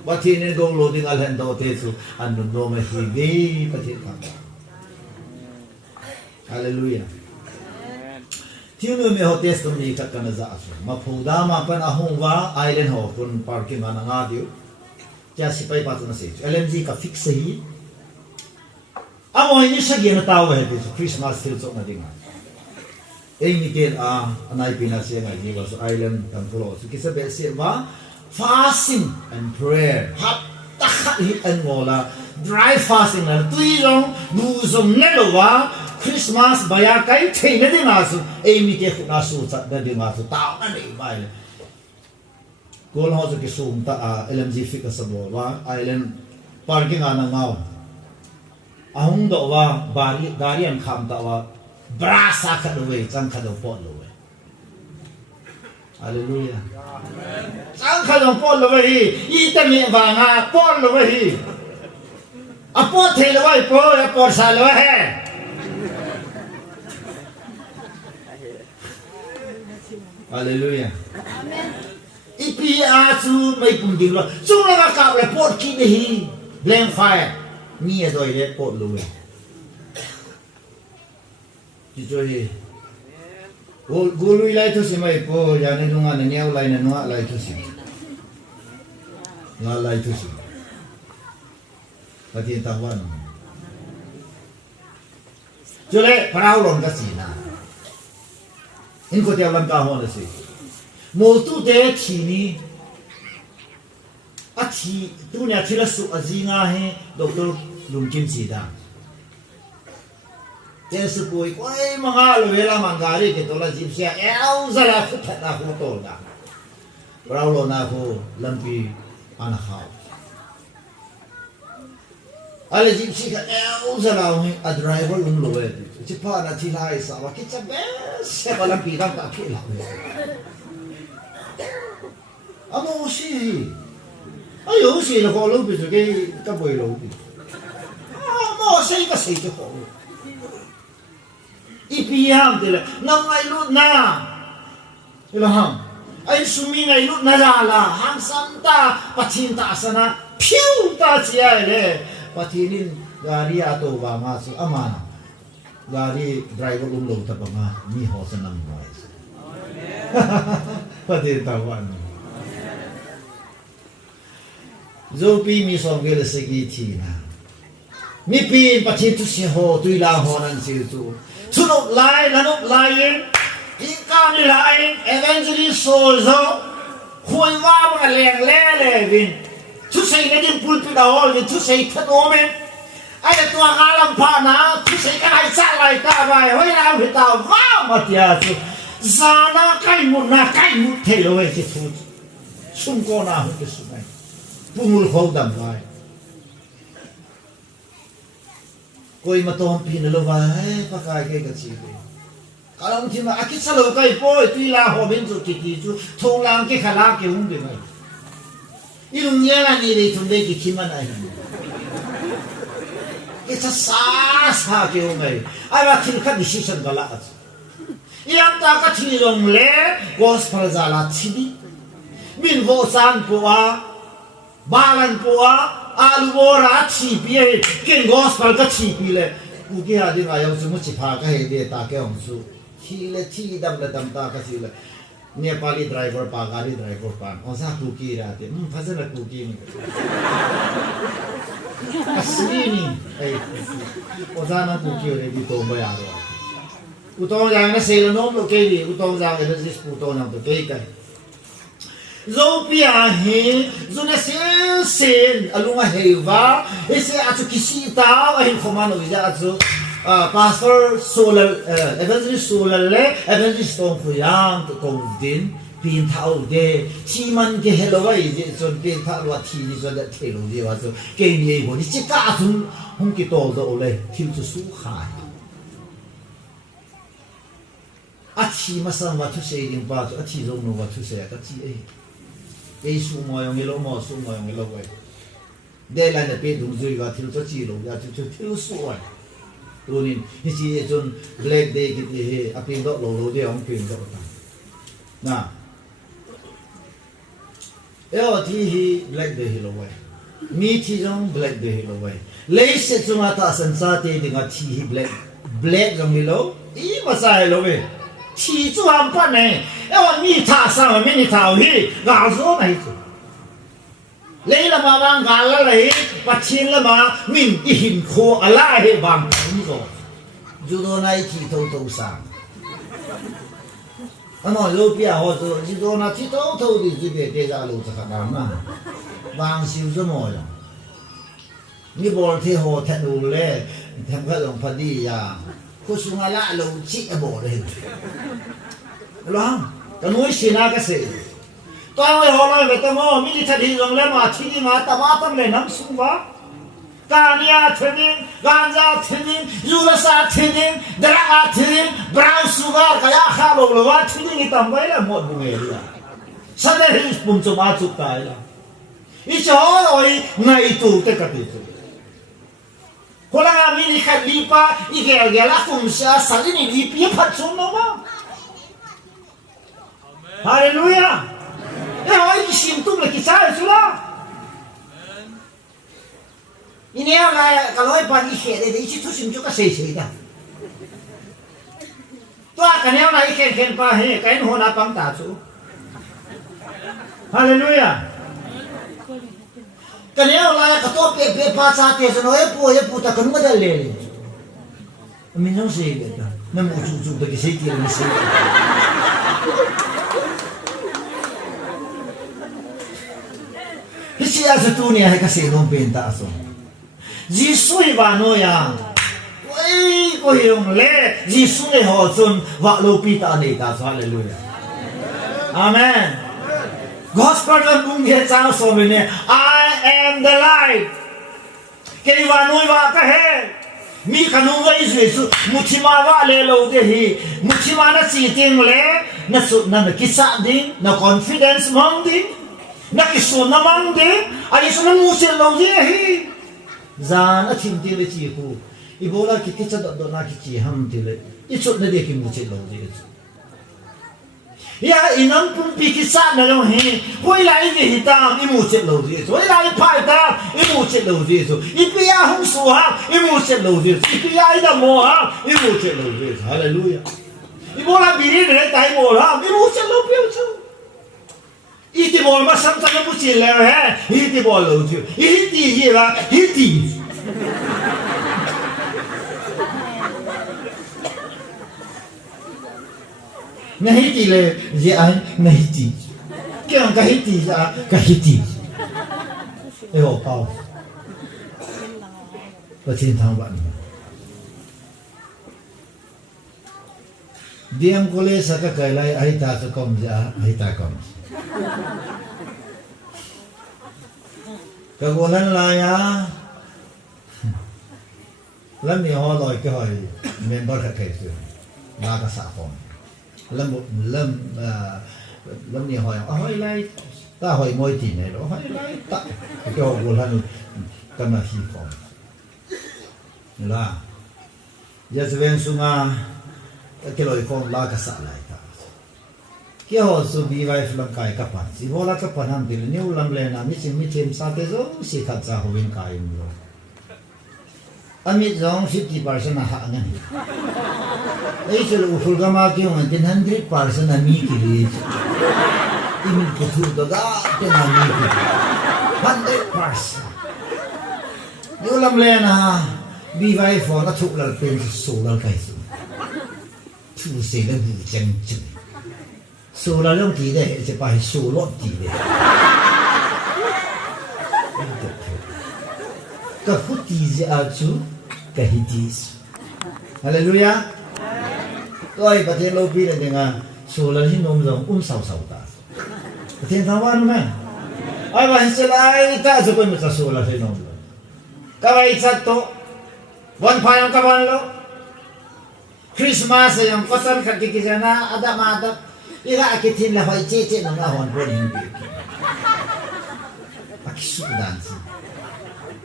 Pati ni gong loading alhan daw te so anu no mahi be pati ka. Hallelujah. Tino me ho testimony kat kana za aso. Maphuda ma pan ahong wa island ho kun parking ana nga dio. Kya sipai patu na se. LMG ka fix hi. Amo ini sagi na tawo he so Christmas still so na dinga. Ini ken anai pinasya nga di was island kan pulo. So kisa be se wa fasting and prayer. Hap takha hi an ngola dry fasting na tuilong nuzong nelo wa Christmas baya kai thei na ding asu emi te na su cha da ding asu ta na nei mai le gol ho so ki sum ta LMG fika sabo wa island parking ana ngau ahung do wa bari gari an kham ta wa brasa kha do we chang kha do po lo we hallelujah amen chang kha do po lo we I ta me wa nga po lo we apo thei lo we po apo sa lo he Hallelujah. Amen. Ipi asu may punding lo. So nakaka report kini hi. Blame fire. Niya doy report lo. Dito hi. Gulu ilay to si may po. Yan ito nga nanyaw lay na nunga lay to si. Nga lay to si. Pati yung tawan. Jule, parawlon kasi na. Inko tiap lam kahon na si. Motu de chini. Achi tu nya chila su azinga he Dr. Lumkim Sida. Tensu pui koi mga luwela mangari ke tola jipsia el zala futat na ko tola. Braulo na ko lampi anahau. Ale jipsi ka el zala he a driver luwe. Cepat nak tilai sama kita best malam pirang tak kira. Amo si, ayo si nak kalau begitu kita boleh lalu. Amo si kita si tu kalau. Ipiam tu lah, nang aylut na, ilham. Ay sumi aylut na jala, hang santa pacinta sana, piu tak cia le, patinin gari atau bama su aman. Gari driver umlo tapos nga mi ho sa nang wise. Pati tawan. Zopi mi song gele segi tina. Mi pin pati tu si ho tu ila ho nan si tu. Tunok lai nanok lain. Ika ni lain evangelist sozo. Hui wa mga leng le vin. Tu say na din pulpit awol, tu say kanomen. Ay tua ngalam pa na kasi kay salay ta bay hoy na bitaw va matiaso zana kay mo telo e tu sungko na ho ke sunay pumul ho dam bay koi matom pinalo ba ay pakay kay kachibe kalam tima akit salo kay po tuila ho ben so kiti chu thong lang ke khala ke hung de bay ilung yela ni de tunde ki kiman ay It's a sasa ke ungai. Ay bakil ka decision gala at. Iyang ta ka tilong le gospel zala tibi. Min vo san po balan poa alubora chi pi ken gospel ka chi pi le u ki ha ding ayong su mu chi pha ka he de ta ke ong su chi le chi dam le dam ta ka si le Nepali driver pa gari driver pa onsa kuki ra te phasana kuki ni asli ni ai onsa na kuki re di to ba ya ro utong jang na se lo no lo ke ni utong jang na sis utong na to ke ka zo pia he zo na se alunga heva ese atu kisita ai khomano ja atu pastor solar evangelist solar le evangelist tong khuyang to kong din pin thau de chi man ke hello ai je son pin tha lo thi ni so da thelo de wa so ke ni bo ni chi ka sun hong ki to zo le thil chu su khai a chi ma sang wa thu se ding pa a chi zo no wa thu se ka chi e su mo yong lo mo su mo yong lo wai de la ne pe du zui wa thil cho chi lo ya chu thil su wa tunin hisi chun black day ki he apin do lo de ong pin do ta na eo thi hi black day hi lo wai mi thi jong black day hi lo wai le se chunga ta san sa te dinga thi hi black jong hi lo I ma sai lo we thi chu ham pa ne eo mi tha sa mi ni thao hi ga zo mai chu lấy là mà bang gà là lấy bắt chín là mà mình in khô à la hệ bằng cũng rồi dù đồ này chỉ thâu thâu sang anh nói lâu bia họ rồi dù đồ này chỉ thâu thâu thì chỉ biết để ra lâu cho các bạn mà vàng siêu cho mọi người ni bol thì họ thật đủ lệ thằng cái lòng phát đi à cô xuống là lâu chỉ ở bộ đây lo cái núi xin cái gì tôi mới hỏi về tao mà mình thật thì rằng là mà chỉ đi mà tao mà tao lên nắm xuống quá Kania thình ganja thình Yulasa thình Dara thình brown sugar kaya khá lộc lộc thình cái tầm vậy là một người đi à sao đây hình bùng cho mà chụp cái là ít cho rồi ngày tụ cái cái gì có là mình khát lipa cái là cũng sẽ sáng đi lipi phát xuống nó mà Hallelujah ai xin tung là cái sao chứ đó ini là kalau ipan ikhlas itu isi tu sim juga sih dah tu akan yang lain ken pa he kain hona pang ta chu Hallelujah kan yang lain kato pe pa sa te so e pu ta kan madal le mình không gì được nó một chút được cái gì tiền gì cái gì à tu này hay cái gì không bên ta so Jesus và noi à ôi có hiểu lẽ Jesus này họ chun vạ lô pi ta này ta hallelujah amen Gospel trong bung nghe chao so mình này I am the light cái và noi và cái he mi khanu với Jesus muchima vạ lê lâu thế hi muchima na chỉ tiếng lẽ na sụt na kisa din na confidence mong din na kisun na mong din ay so na musil lâu thế hi Zan at hindi le chi ko ibola ki kicha do na ki chi ham tile ichot na de ki mu che lo de ya inam pum pi ki sa na lo he hoi lai de hitam i mu che lo de hoi lai pai ta i mu che lo de so i pi ya hum su ha i mu che lo de i pi ya da mo ha i mu che lo de hallelujah ibola biri ne tai mo ha i mu che lo pi chu iti bol ma sam sa mu chi le he iti bol lo chu iti ye ba iti nahi ti le ye ai nahi ti kya ka hiti sa ka hiti e ho pao ba chin thang ba diam kole sa ka kai lai ai ta sa kom ja ai ta kom cái cô lên lại à lần này họ nói cái hỏi mình bao khách rồi là cái xã hội lần này hỏi lại ta hỏi môi gì này đó hỏi lại ta cái cô lên cái mà hi phong là giờ sẽ bên xuống cái lời con là cái xã lại ta kia họ số bị vai phlang kai các bạn si bola các bạn ham tiền nhiều lắm lên à mi thêm sa thế rồi si khát sa hồ viên kai rồi ami zong 50% hạ ngân ấy chứ là uful gama kêu mà tin 100% là mi kiri imin kutu đó ga tin là mi kiri 100% nhiều lắm lên à bị vai phò nó thục là tiền số là cái gì thu sẽ là vụ chân chân số là lượng tỷ đấy sẽ phải số lót tỷ đấy cái phút tỷ gì à chú cái hít tỷ Hallelujah tôi bắt đầu lâu bị là dengan số là hình nôm rồng sầu sầu ta bắt đầu thằng bạn mà ai mà sẽ lại ta sẽ quên mất số là hình nôm các bạn chắc to one payong các bạn lo Christmas yang pasal kaki kisana ada mada ira akitin la hoy che nang ahon po ni akisudan si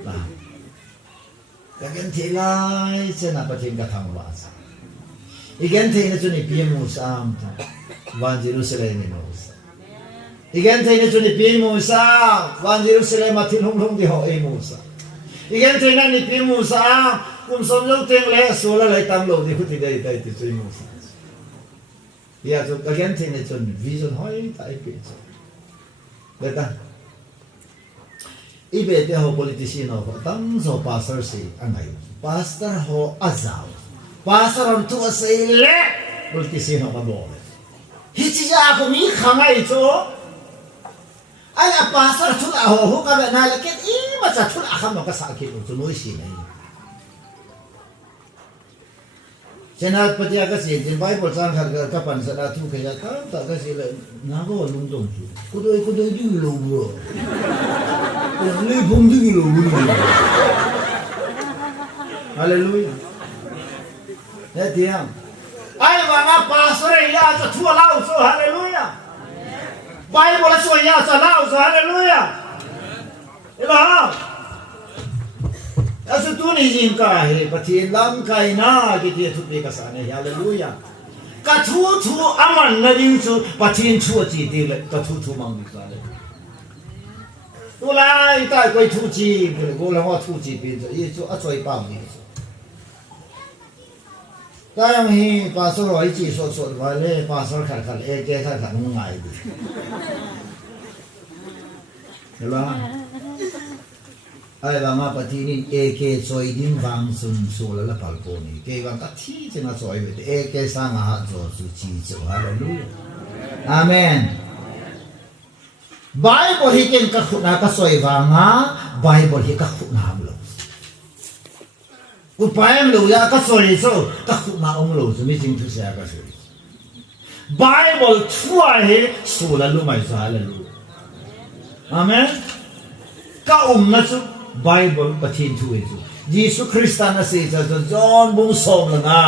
ba kagen thilai chena patin ka thang ba sa igen theina chuni pimu sam ta wan Jerusalem ni no sa igen theina chuni pimu sa wan Jerusalem atin hong di ho e mo sa igen theina ni pimu sa kum som lo teng le so la lai tam lo ni khuti dai dai ti chui mo sa ya so again thing ne chon vision hoi tai pe so beta ibe te ho politician ho tam so pastor si angai pastor ho azao pastor on tu sai le politician ho ba bo hi chi ja ko mi khangai cho ala pastor thu la ho ka na la ket I ma cha thu la kham no ka sa ki no noi si nei Chena patia ka si din Bible sang khat ka pan sa da thu ke ya ka ta ka si le na go lung dong chu ku doi ju lo bro le bom ju lo bro Hallelujah ya tiang ai wa na pastor ya cha thu lao so hallelujah Bible so ya sa lao so hallelujah ila Asu tu ni jin ka he pathin lam kai na ki ti thu pe ka sa ne hallelujah ka thu aman na ding chu pathin chu chi ti le ka thu mang bi sa le tu lai tai koi thu chi go la ho thu chi bin ye chu a choi pa ni ta yang hi pa so roi chi so wa le pa so khat khat e ke khat khat ngai di Hello ai là mà bắt thì nên ek choi din vang sun so la palpo ni ke vang ka thi chena choi ve ek sa nga zo su chi cho hallelujah amen Bible hi ken ka khuna ka choi wanga Bible hi ka khuna lo u paem lo ya ka choi so ka khuna lo so mi jing thu sa ka so Bible thua he so la lu mai sa hallelujah amen ka na chu Bible pathin thu ezu Jesus Christ na se cha John bung som la nga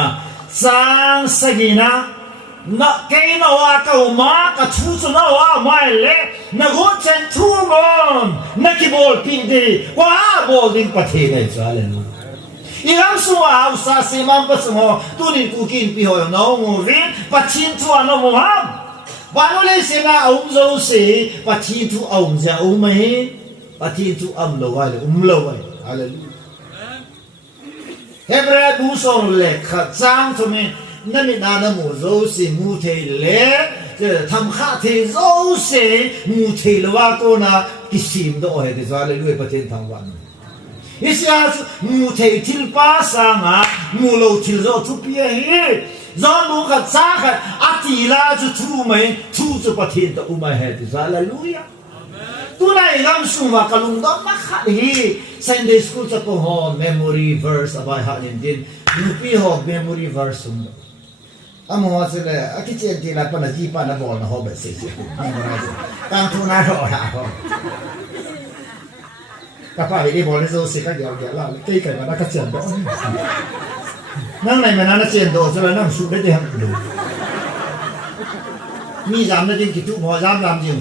sang sagina na ke na wa ka ma ka thu chu na wa mai le na go chen thu mon na ki bol pin de wa bol din pathe nei cha le no iram su wa sa se mam pa su ho tu ni ku kin pi ho no mo rin pathin thu no mo ham ba no le se na om zo se pathin thu om ja o mai Pathin tu lo wai lo wai hallelujah Hebra bu song le kha chang tu me na mi na na mu zo si mu the le je tham kha the zo se mu the lo wa ko na ki sim do he de za le lui pathin thang wan isia mu the til pa sa nga mu lo til zo tu pi he zon mu kha cha kha ati la chu tu mai tu chu pathin ta u mai he de za hallelujah Tunay ram suma kalungdam makali Sunday school sa ko ho memory verse abay hanin din UP ho memory verse sum amo wa sila akichen ti la pa na ji pa na bol na ho ba se tang tu na ro la ho ka pa ni bol so se ka gyao gyao la kai kai ma na ka chen do nang này mà nó chen do so la nang su de de ham do mi jam na din ki tu mo jam lam jing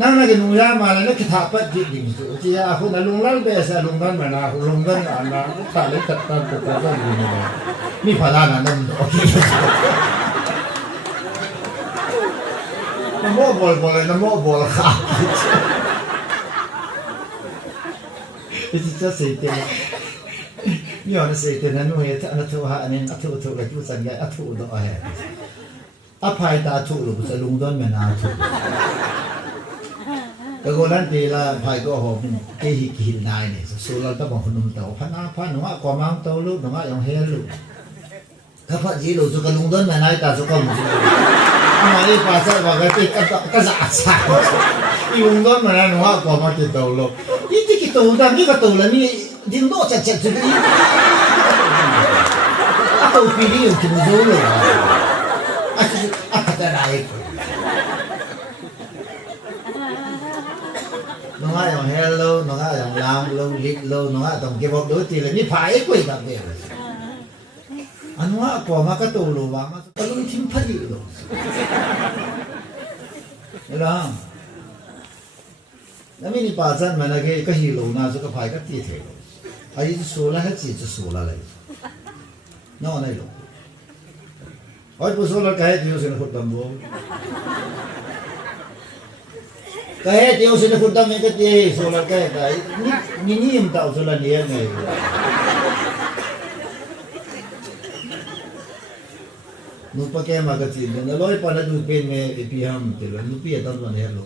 นั่งนั่งกินนุ่งยามาแล้วนักข่าวปัดจิตดิ่งสุดที่อาคุณลุงลั่นเบสลุงลั่นมานะลุงลั่นอันนั้นข่าวเล็กตัดตัดอยู่นี่พารานั่นโอเคน้ำโม่บอลเลยน้ำโม่บอลขาดที่จะเสียเต็มนี่อันเสียเต็มนั่นนู่นที่อันทั่วอันนี้อันทั่วเลยผู้สัญญาอันทั่วตัวอะไรอภัยตาทั่วหรือผู้ลุงด้านแม่นาทั่วแต่คนนั้นปีละภัยก็หอบเกี่ยกินนายเนี่ยสุราต้องบอกคนนุ่มเต่าพันอาพันหนุ่มกว่ามังเต่าลูกหนุ่มยังเฮลูกข้าพเจ้าลูกสุกลุงด้านแม่นายตาสุกมุสลิมอันนี้ภาษาว่ากันที่ก็จะอาศัยอีลุงด้านแม่นายหนุ่มกว่ามังเต่าลูกยี่ที่กี่ตัวดังนี่ก็ตัวละนี่ดิ้นโดดจัดสุดที่ตัวปีนี้อยู่ที่มุสลิมอาจจะได้น้องอย่างเฮลโลน้องอย่างลามโลลิดโลน้องต้องเก็บบอกดูทีเลยนี่พายกุยแบบเดียวอันว่าพอมาก็ตัวโลว่ามาตะลุงทิ้งพอดีโลเห็นไหมแล้วมีนี่ป้าจันมันอะไรก็ฮิโลน่าสุขพายก็ตีเทโลไอ้ที่สูละให้จีจะสูละเลยน้องไหนโลไอ้ผู้สูละก็ให้ที่อยู่ในขุดดำบัวkaya tiyo sila punta may katiya solar kaya kaya niniyam tao sila niya ngayon nupa kaya magasin na naloy pa na dupin may ipiham tila nupi at ang manayar lo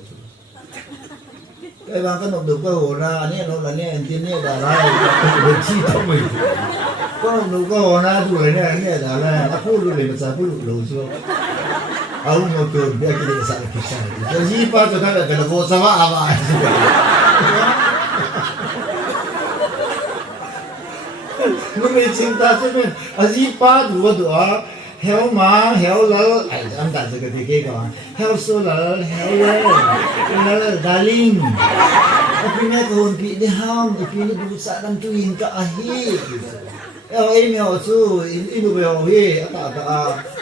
kaya bang ka nagdupa ho na aniya no laniya niya daray chito mo ito kung nagdupa ho na dulay niya daray apulo rin sa apulo lo so aku mau biar kita bisa kisah. Jadi apa tu kan kena bawa sama apa? Mungkin cinta tu kan. Ajipa dua doa. Hell ma, hell lal. Am tak sekat tiga kan. Hell so lal, hell darling. Tapi ni kau pergi diham, pergi ni berusaha dan tu hingga akhir. Ini tu, ini boleh ye, tak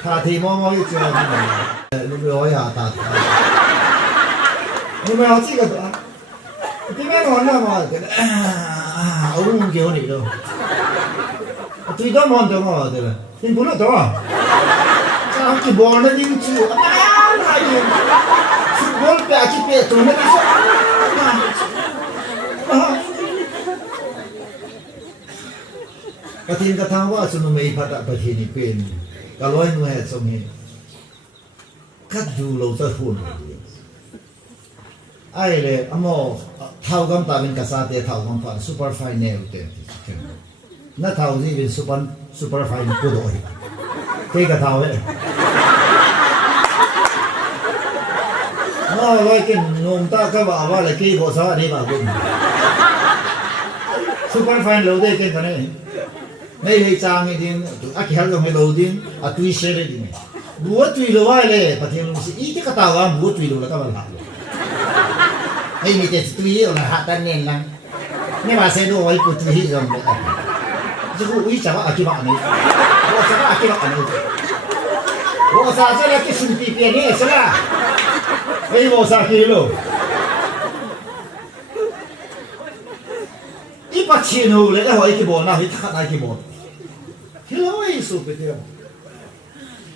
hati mau itu, ini boleh ya tak. Ini boleh sih kan? Tapi mana mana orang kau ni tu, tu itu mana tu mana tu? Ini bunuh tu. Kalau kita bola ni tu, football pergi pergi tu ni tu.กระทินกระทั่งว่าสุนทรีพัฒประเทศนี้เป็นกระร้อยหน่วยสมัยคัดดูเราจะพูดไอ้เลยอ่ะโมเท่ากันตาเป็นกษัตริย์เท่ากันตาซูเปอร์ไฟแนลเต็มที่นั่นเท่าที่เป็นซูเปอร์ไฟกูโดยเท่ากับเท่าเลยน้อยกินนมตาก็ว่าเลยกี่ภาษาดีมากคุณซูเปอร์ไฟเราได้กินกันเนี่ยไม่ให้จางดินอาคิฮัลก็ไม่รู้ดินอาตุยเชลดินบัวตุยรู้ว่าเลยประเทศนู้นสิอีที่กระตาวบัวตุยรู้แล้วก็มันหลับไอ้มีแต่ตุยเอาละหัดแต่เน้นนะนี่มาเซโดไว้ปุตุยยังไม่ได้จะกูวิจารณ์อาคิบังนี่ว่าจะอาคิบังนี่ว่าซาจะเล่นที่สุนทรีเปียนี่ใช่ไหมไอ้ว่าซาคิโลอีปัจฉินูเลยไอ้หัวไอ้กี่บ่อนะไอ้ทักไอ้กี่บ่อที่เราไอ้สุดไปเดียว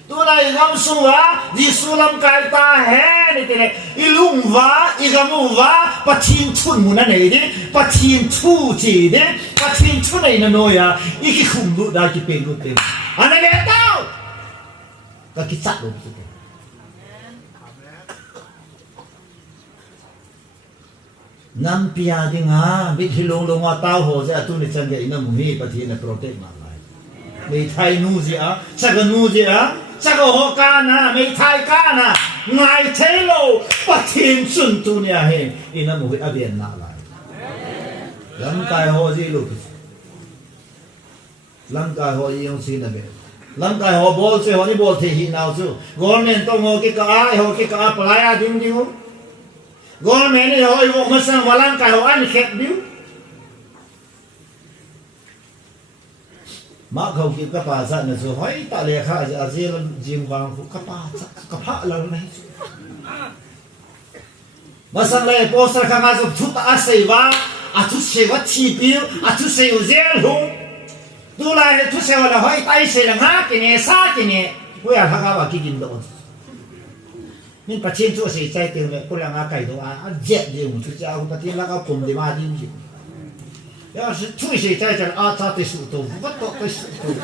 ตัวไหนกำสุวะดิสุลัมกายตาแห่นี่แต่เนี่ยอีลุงวะอีกำมูวะปัจฉินชุนมุนันเองดิปัจฉินชูจีดิปัจฉินชุนไอ้นั่นโนยาอีกี่คุ้มดูได้กี่เป็นดูเต็มอันนั้นเนี่ยเต้าก็คิดสักดูสิน้ำพิจารณาบิดหิลงลงว่าเต้าหัวจะตุ้นในจังเกอินมุฮีปฏิเนโปรเทมาไลไม่ไทยนูเสียสักนูเสียสักหัวกานะไม่ไทยกานะไงเทโลปฏินสุนตุเนียเฮอินมุฮีอเบียนนาไลร่างกายหัวจีลูกร่างกายหัวยังซีนเบร่างกายหัวบอลเสียหัวนี่บอลเทหินเอาซูกอลเนนต้องหัวกิกาหัวกิกาปลายดิ้งดิ้งกอลเมนี่หัวอีกคนสั่งว่าร่างกายหัวอันเข็ดดิ้วมาเขาคิดกับป้าสันนะซูเฮ้ยตาเลี้ยข้าจะอาเจียนจิมวางกับป้ากับพระเราไหน masang le poster ka nga zo thut a seva a thu seva thi piu a thu seu zel hu tu lai le thu seva la hoi tai se la nga ki ne sa ki ne pu ya tha ba ki kin do min pa chen chu se chai te le pu la nga kai do a jet de mu chu cha hu pa tin la ka pum de ma din ji要是出去在这啊，他的速度，我都的速度，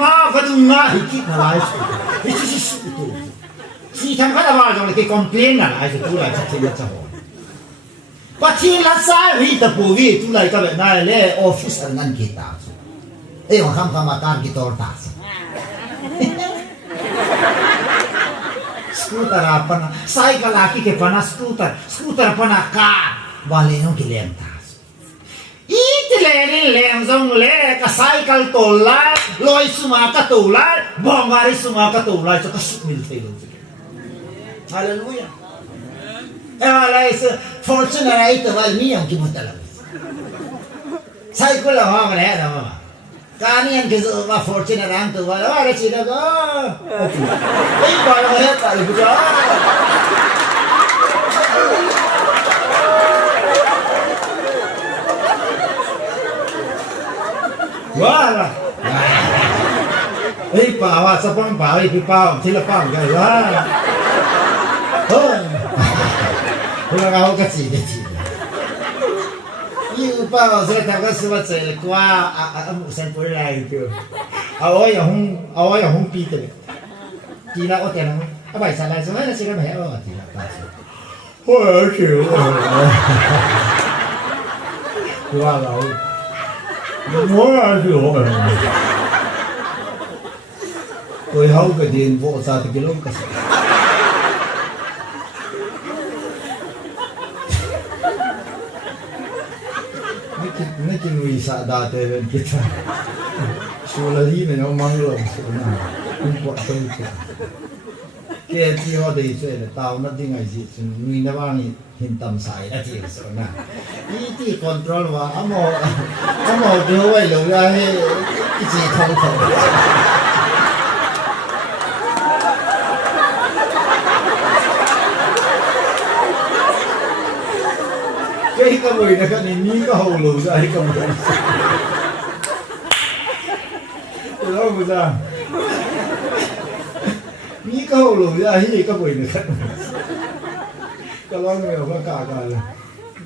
我都拿一斤来速度，这就是速度。西餐看到晚上你给complain了，还是出来才听得着。把天拉晒回的部位，出来个那嘞 office 人给打，哎，我看看嘛，干给多打。Scooter apa na? Cycle laki ke pana scooter pana car, wale no ke lem ta. Itilere lem zong le ka cycle tola loi suma ka tola bongari suma ka tola cho ka suk mil te lo hallelujah ala is fortune right wal mi ang kimutala cycle la ha le da ma kani ang ke zo ma fortune rang to wala wala chi da ga ei pa la he pa lu ja wala ei pa wa sa pang pa ei pa thi la pang ga wa ho la ga ka chi de chi yu pa wa sa ta ga su ba che kwa a mu san pu lai tu a o ya hung pi te chi la o te na a bai sa lai so na si ga me o ti la ta ho ya chi wa la我也是我们，最后个电话啥的给弄个。Naging wisa dati rin kita. Sulali na yung manglong na. Important ko. Kaya tiyo da iso eh, tao na di nga isi. Nung naman hintam sa'yo na tiyo so na. Iti control wa, amo duway lo ya he, iti tong. Kaya kamoy na kanini ka hulo sa ay kamoy. Hello mo sa. Ni ka hulo sa ay kamoy na kanini. Kalau mo yung kakakala.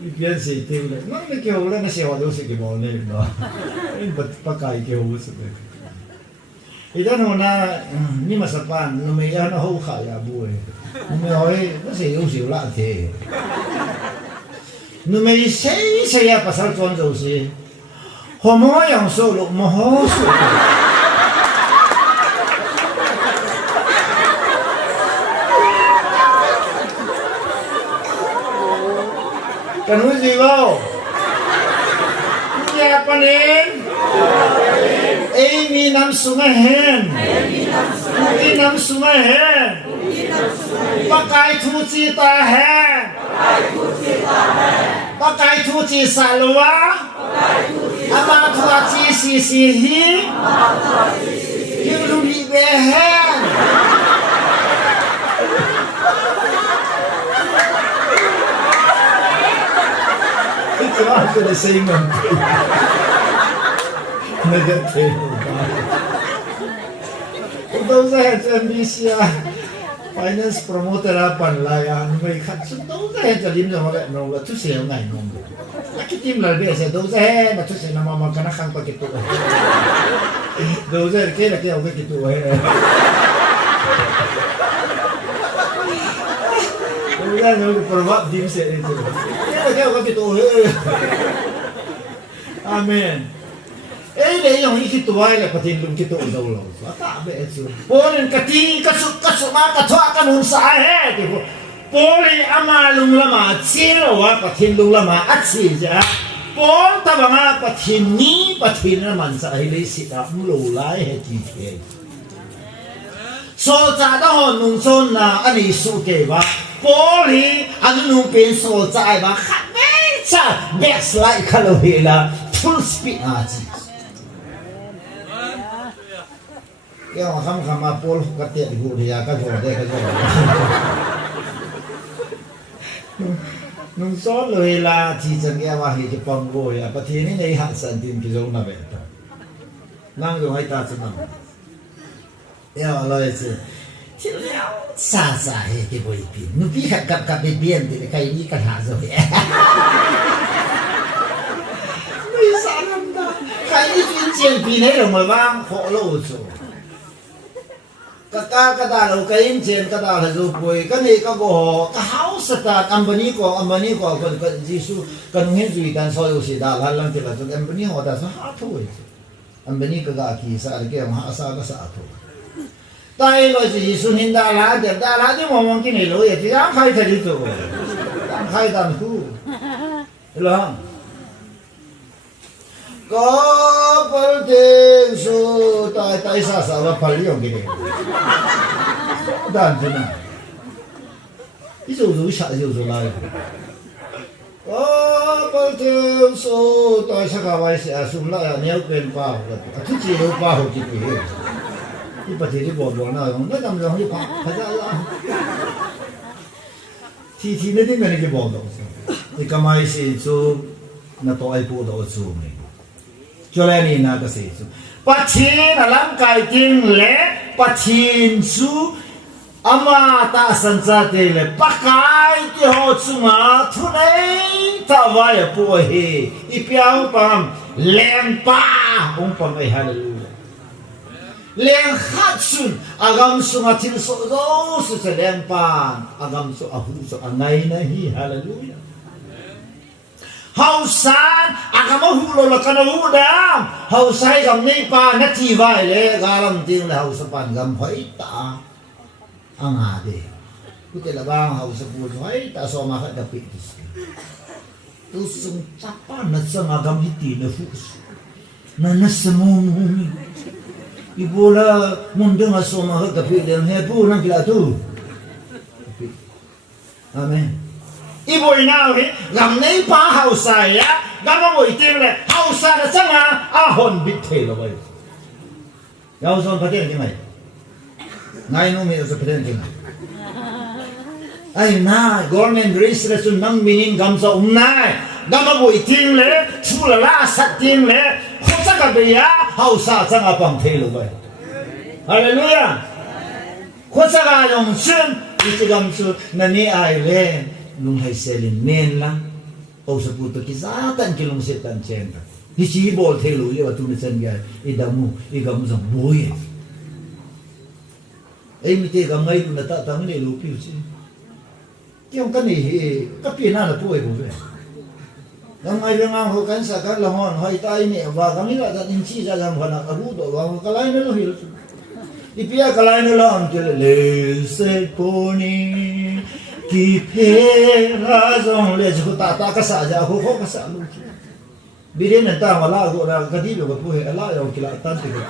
Ibiyan si Tim lang. Nang nakihulo na siya wala sa kibaw na yun. Ay ba't pagkakihulo sa ito. Ito no na, ni masapan, numayan na ho kaya buhay. Numayoy, kasi yung siwala ate. 你们谁也不是专走时，和么样收入么好收入。kan uji wow, siapa nih? Ini nam sungai hen, ini nam sungai hen, pakai cuci tahen. Pakai cuci salwa, apa cuci sisihi, hidup di behen. Itu aku dah singgung. Negatif. Untuk saya ambisi finance promoter apa lah yang mereka tahu saya jadi nama nama tu saya ngai nombor. Lagi tim lah biasa tahu saya macam saya nama makan kang pakai tu. Tahu saya kira kira pakai tu. Kemudian yang perbuat tim saya itu. Kira kira pakai tu. Amin. Ele yung ikituway na patindong kito udaw-law. Atabe ito. Ponin kating kasuk makatwa ka nun sa ahe. Poli amalong lama at sirawa patindong lama at siya. Pol taba nga patini patin naman sa ahilay sita mululay hetite. So sa dahon nung son na anisuke ba? Poli ano nung pinso sa ay ba? Kamen sa best like kalawila. Full speed natin. Kaya makam-kama pol katiyak di huli ya kan hode kan hode. nung so loi la chi chang ya wa hi ke pom go ya pa thi ni nei ha san tin ki zo na be ta nang yo hai ta chu na ya loi chi chi liao sa sa he ke boi pi nu pi ha kap be bien de kai ni ka ha zo he ni sa nam da kai ni jin jian pi nei lo ma wang ho lo zo ka da lo ka in chen ka da la zo poi ka ni ka go ka house ta company ko ka jisu ka ngin zui dan so yo si da la lang te la zo company ho da sa ha tho company ka ga ki sa ke ma sa ka sa tho tai lo ji su hin da la de mo mo ki ni lo ye ti da khai tha di zo dan khai dan khu lo có bờ đê su tai sa sa là phải用cái này, đàn thế nào, ví dụ sao lại, có bờ đê su tai sa cái vai sẽ sum lại nếu quên bao, thứ gì đâu bao hậu chỉ cái, đi bắt thì đi bỏ nào, không nó làm gì phải ra là, thì nó đi cái này cái bỏ đâu, thì cái mai sẽ su nó tôi phụ đâu su này. cho nên ni na cái gì bắt chín là làm cái tiếng lệ bắt chín su ama ta san sa te le bắt cái thì họ chung à thu này ta vai ở bùi hi ipiao pam lem pa ông pam ai hallelujah lem hát sun agam su ngắt tin so do su se lem pa agam su ahu su angai na hi hallelujah hậu san agama hulo la kana hu da hậu sai gam nei pa na ti vai le galam ting la hậu sa pan gam hoi ta anga de ku te la bang hậu sa pu hoi ta so ma kha da pi tu sung chapa na sang agam hiti na fu na samu ibola mundeng aso ma kha da pi le he pu nang kila tu amen ibu ina ri gam nei pa hau sai ya gam mo i ting le hau sa da changa a hon bit the lo bai yau son pathen ki mai ngai no me so pathen ki ai na government race le sun nang minin gam sa nai gam mo i ting le chu la sat ting le kho sa ka be ya hau sa changa pang the lo bai hallelujah kho sa ga yong chen i gam su na ni ai le nung hay selin men lang o sa puto kisatan kilong setan chenta ni si bol thelu ye tu ni sen ga idamu igam zang boy ai mi te gam ngai na ta tang le lu pi si tiong kan ni ka pi na la puai bo ve gam ngai ngang ho kan sa ka la hon hai tai ni wa gam ni la ta in chi ja jam khana ka hu do wa ka lai na lo hi ipia ka lai na la am te le se poni ki phe ra zong le ju ta ka sa ja ho ka sa lu bi re na ta wala go ra ka di lo ka pu he ala yo ki la tan ti ka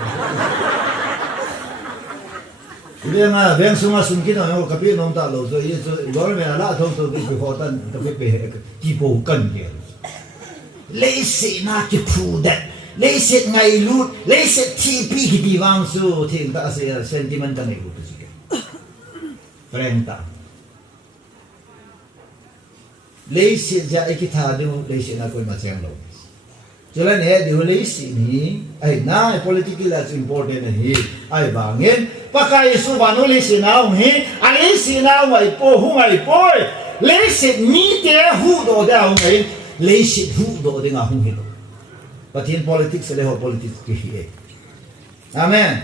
ile nga beng sunga sun ki no ka pi nom ta lo so ye so go me ala thong so ki ho tan ka pe ki po kan ye le se na ki pu da le se ngai lu le se ti pi ki bi wang su thing ta se sentiment ta nei lu ki friend ta lấy sự ra cái thà điều lấy sự nào coi mà xem đâu, cho nên này điều lấy sự này, ai na politics là important này, ai bằng nghe, bắt cái số bạn lấy sự nào hi, anh lấy sự nào vậy po, lấy sự mi thế hu đồ đâu vậy, lấy sự hu đồ thì ngà hung hi, but in politics là họ politics cái gì, amen.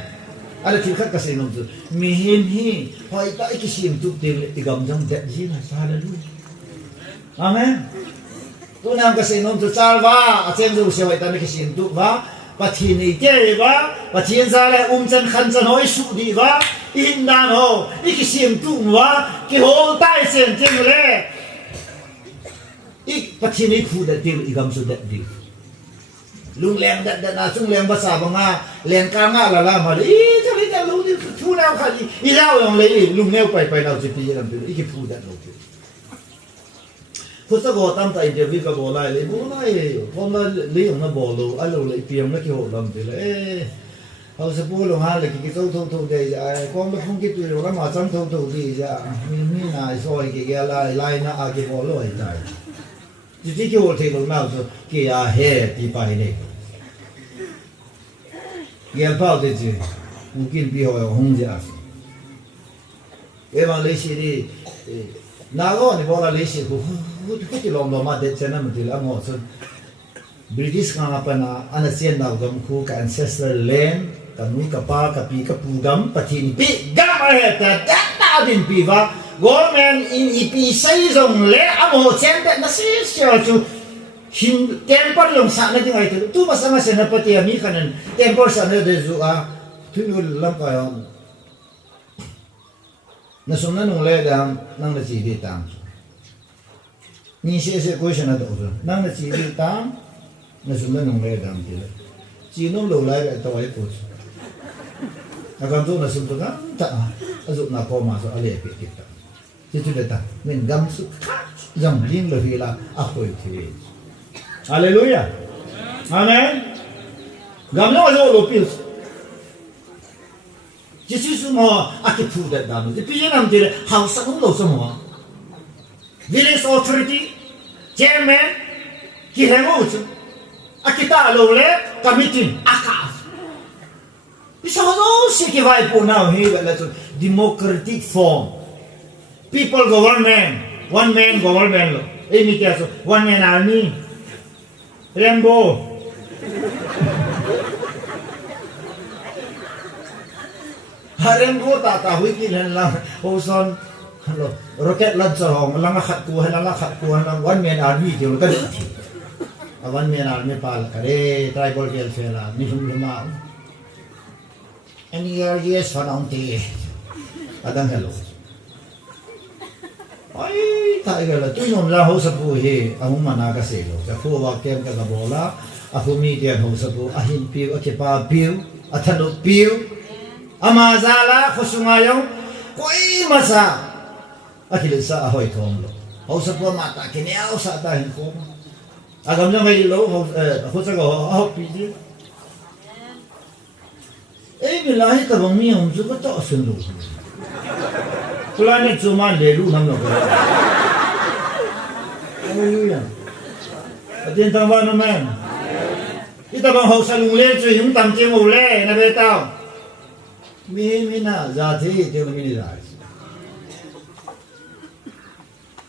Ada kita kasih nombor, mihin hi, hoi tak ikisim tu tigam jam dat ji lah sahaja dulu. Amen. Tu nang kasi nom tu salva, achen du se wai tan ki sin tu va, pathi ni ke va, pathi za le chan khan chan hoi su di va, in dan ho, ki sim tu va, ki ho tai sen chen le. Ik pathi ni khu da til igam su da di. Lung leng da na chung leng ba sa ba nga, leng ka nga la ma i thali da lu di thu nang khali, i lao yong le lung neu pai nau chi pi lam pi, ki phu da lo. Phút sau tam tại interview cái bộ này, hôm nay lấy ông nó bộ luôn, anh luôn lấy tiền nó kêu làm thì là, hậu sẽ bố lòng ha là cái thâu thâu đây à con nó không cái chuyện đó mà trong thâu đi ra mình này rồi cái lại na cái bỏ lỗi lại chỉ cái hồ thì lúc nào rồi cái hè thì phải này cái bao giờ chứ mungkin bị họ không ra em mà lấy gì đi nào thì bỏ lấy gì cũng cái lòng mà để cho nó mình làm ngọt rồi British nga pa na anasian na gam khu ka ancestral land kanu kapa kapi kapugam pathin pi gam a ta ta din pi va government in ipi sai zong le amo chen de na si sia chu him temper long sa na ding ai tu ba sama se na pati ami kanan temper sa na de zu a tu lam ka yon na som na nong le dam nang na chi di tam ni se question na do nang na chi di tam na sum na nong le dam ti le chi no lo lai to ai ko a kam zo na sum to ga ta a zo na ko ma so a le pi ti ta ti tu le ta men gam su kha jam ling lo hi la a khoi thi hallelujah amen gam no zo lo pi chi chi su mo a ki pu da dam ti pi nam ti le how sa no lo so mo village authority chairman ki he mo chu kita lo le committee akas bisa do si ki vai po now he la to democratic form people government one man government lo mi kya so one man army rainbow rainbow ta hui ki la ho son lo rocket launcher hong la khat ku la one man army ki lo ka one man army pal kare tribal welfare la ni hum lama and yes fan on ti adang hello ai tai ga la tu nom la ho sa pu he ahum mana ka se lo ka phu wa kem ka ga bola ahumi dia ho sa pu ahin piu a ke pa piu a thanu piu ama zala khusunga yong koi masa akhil sa ahoi thom lo ho sa pu ma ta ke ne au sa ta hin ko agam na may lo ho sa go ho pi ji bilahi ta bang mi hum zu ko to sun lo planet zu ma le lu nam lo ko hallelujah atin ta ba no man ita bang ho sa lung le zu yung tam che mo le na be tao mi na za thi te mi ni za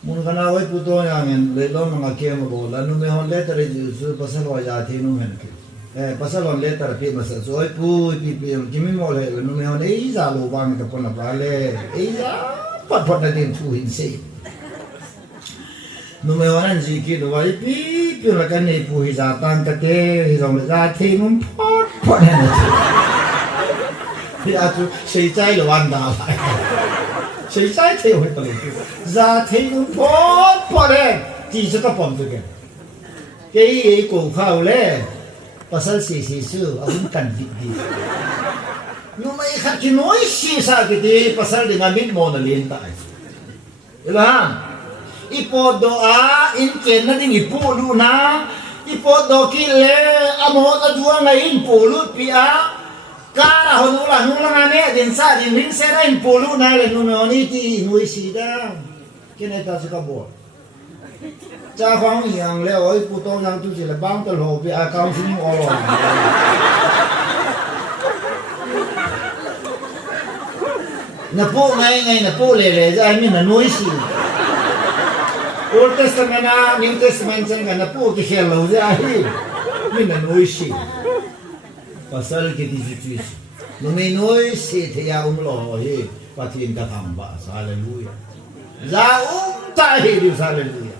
mun kana wai pu to ya ngen le lo ma ke mo bo la nu me hon le tar ji su pasal wa ja thi nu men ke pasal on le tar pi ma sa so ai pu pi ki mi mo le nu me hon ei za lo ba me ka pon na ba le ei za pat na din thu hin se nu me hon an ji ki no wai pi la kan nei pu hi za tan ka te hi zong za thi mun pot na thì à chú xây trái là ăn đào lại xây trái thì hồi tới ra thì cũng phốt đấy chỉ cho các phòng được cái cổ khẩu lẽ bà sao xì xưa ông cần gì nhưng mà khác chỉ nói xì sao cái gì bà sao để ngamit mo na liên tại là ipodo a in ken na ding ipo lu na ipodo kile amo ta duwa na in pulu pia cara honula nula ngane din sa din ring sera in pulu na le no ni ti nui sida kene ta sa kabo cha khong yang le oi pu to yang tu si le bang to lo pi account sim o lo na po ngai na po le za mi na nui si Old Testament na New Testament sang na po ki hello za hi mi na nui si pasal ke di no me noi se te ya lo he patin ka thamba hallelujah za ta he di hallelujah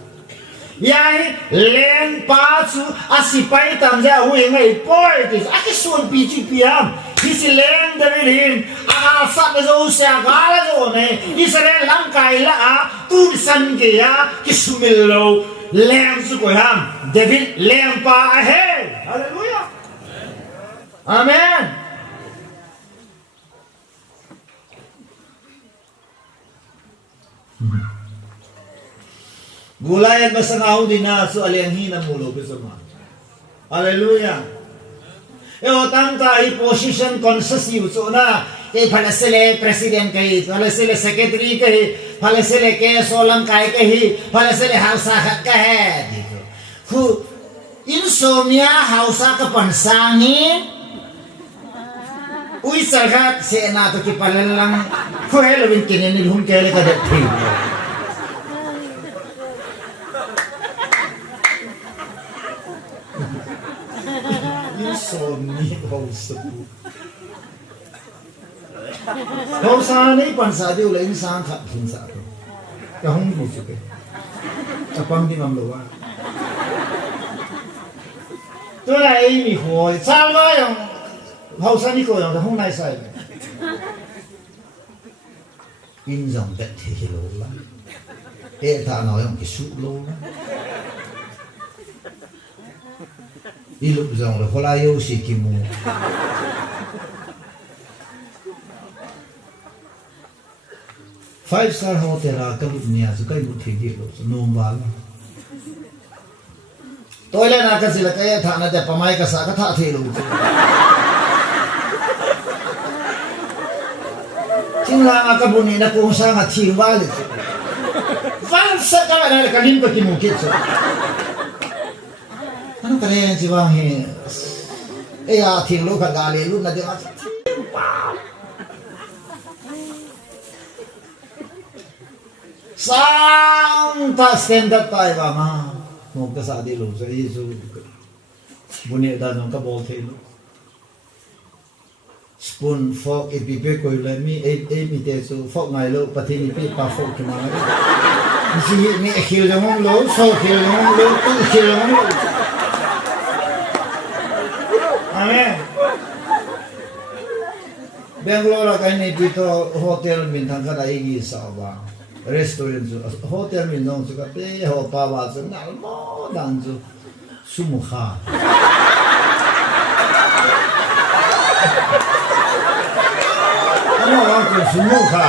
ya len pa chu asipai tam ja hu ngai poi ti akisun pi chi piam isi len da rin a sa da zo sa ga la zo ne israel lang kai la a tu san ke ya kisumil lo len su ko ham david len pa he hallelujah amen Gulayan masang ako din na so alianghin ang mulo. Hallelujah. eo tam ta hi position conscious chu na ke phalasele president kai phalasele secretary kai phalasele ke solam kai ke hi phalasele hausa khat ka he khu insomnia hausa ka pansangi ui sarhat se na to ki palalang khu helwin kinin ni hum ke le ka de thi insomnia hausa hausa nei pansa de ula insan khat thin sa to ka hum bu chu ke apang di mam lo wa to la ei mi hoi sa lo yong hậu sinh của nó không này sai in dòng đất thì lố lắm ê thà nói ông cái sụt lố lắm đi lúc dòng là khoai yêu xì kim mù five star hotel là cái lúc nhà số cái một thế gì đó nôm vào tôi lên là cái gì là cái thà nó đẹp mà mai cái sao cái thà thì luôn chính là cái bún này nó cũng sang là thiên vào được, vào sẽ cái này là cái linh vật kim mục kết rồi, anh cái này chỉ bằng hè, ấy à thiên lô cái gà lê lúc này được ăn thiên vào, sang ta standard tay vào mà, một cái sao đi lục rồi Giêsu, bún này đã dùng cái bò thiên spoon fork ipipe ko la mi mi te so fork ngai lo pathini pi pa fork ki ma si mi khil jong lo so khil jong lo tu khil jong lo amen Bangalore ka ni dito hotel min thang ka dai gi sa ba restaurant so hotel min nong so ka pe ho pa wa so na mo dan so sumukha amo ang sumukha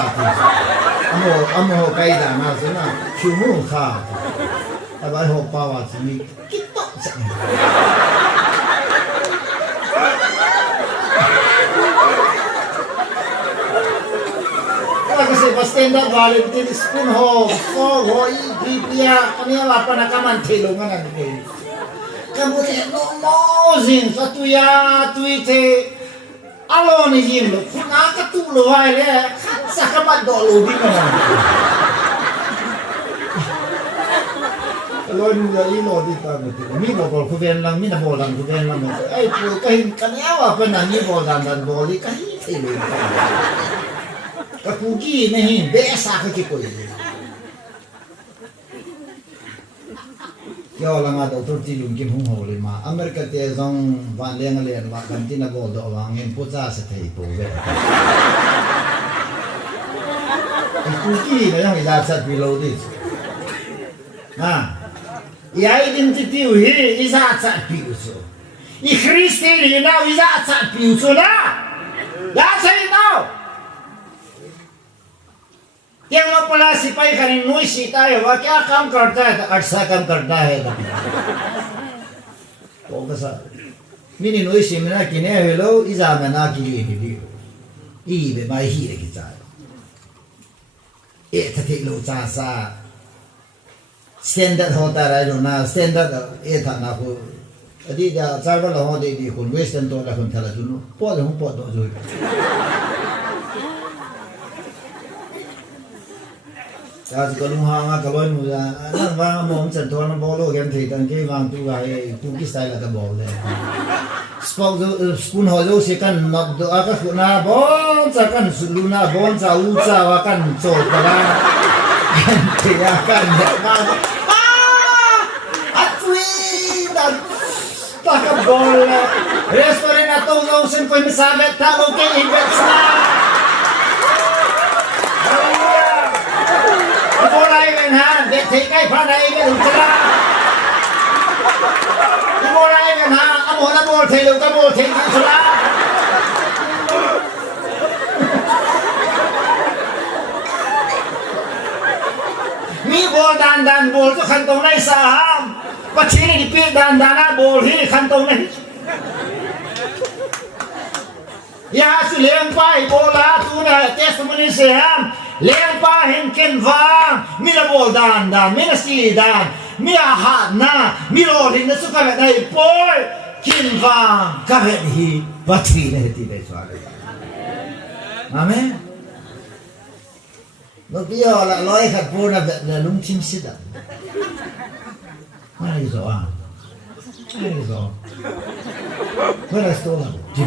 amo kay da na so na sumukha aba ho pa wa so ni kito sa kasi bastenda valid tin spoon ho ho ipipia kanya wapa na kaman tilungan ang ko kabuti no mozin sa tuya tuite alo ni yimlo kuna ka tulo hai le sa kamat do lo bi na loi nu ya ilo di ta mi bo ko ven lang mi na bo lang ven lang ai pu kai kanya wapa na ni bo dan bo li kai tilung Kapugi नहीं बेसा के कोई यो लंगा तो तुरती लुंगी हूं हो ले मा अमेरिका ते जोंग वान लेंग ले मा कंटी ना बोल दो वांगे पुजा से थई पोवे kapugi ना yang ila sat below this ना या identity हि इजा sat piuso I Christi ni ना इजा sat piuso ना या sei now yang lo pala सिपाही खाने नोई सीता है वह क्या काम करता है अच्छा काम करता है तो कैसा मिनी नोई सीमना किने हेलो इजा में ना की ये भी ई बे माई ही है कि जाए ये थके लो चासा standard होता रहा है ना standard ये था ना को अभी जा चार बार हो दे दी कुन western तो ला कुन थला जुनो पौधे हम पौधे जो आज कलू हाँ कलोई मुझा ना वहाँ मोम चंटोर ना बोलो गेम थे तंके वहाँ तू गाये तू किस स्टाइल का बोल है स्पून हो जो सेकंड नॉट दो आका सुना बोन चाकन सुलूना बोन चा ऊंचा वाकन चोटला क्या कर मार अत्वी दा ताका बोल रेस्टोरेंट ना तो जो सिन कोई मिसाल है था वो के इन्वेस्टमेंट để thấy cái pha này cái đúng chưa? Cái mô này cái nào, cái mô thấy được cái mô thấy cái chưa? Mi bồ đàn bồ cho khăn tông này sao? Bắt chỉ đi biết đàn á bồ thì khăn tông này. ya su leng pa bola tu na testimony se ham leng pa hen ken va mi la bol dan mi na si dan mi a ha na mi lo rin na su ka dai poi kin va ka he hi patri ne ti le swa le amen nó bây giờ là nói khát vô là lung chim xịt à ai rồi à ai rồi cái này tôi làm đi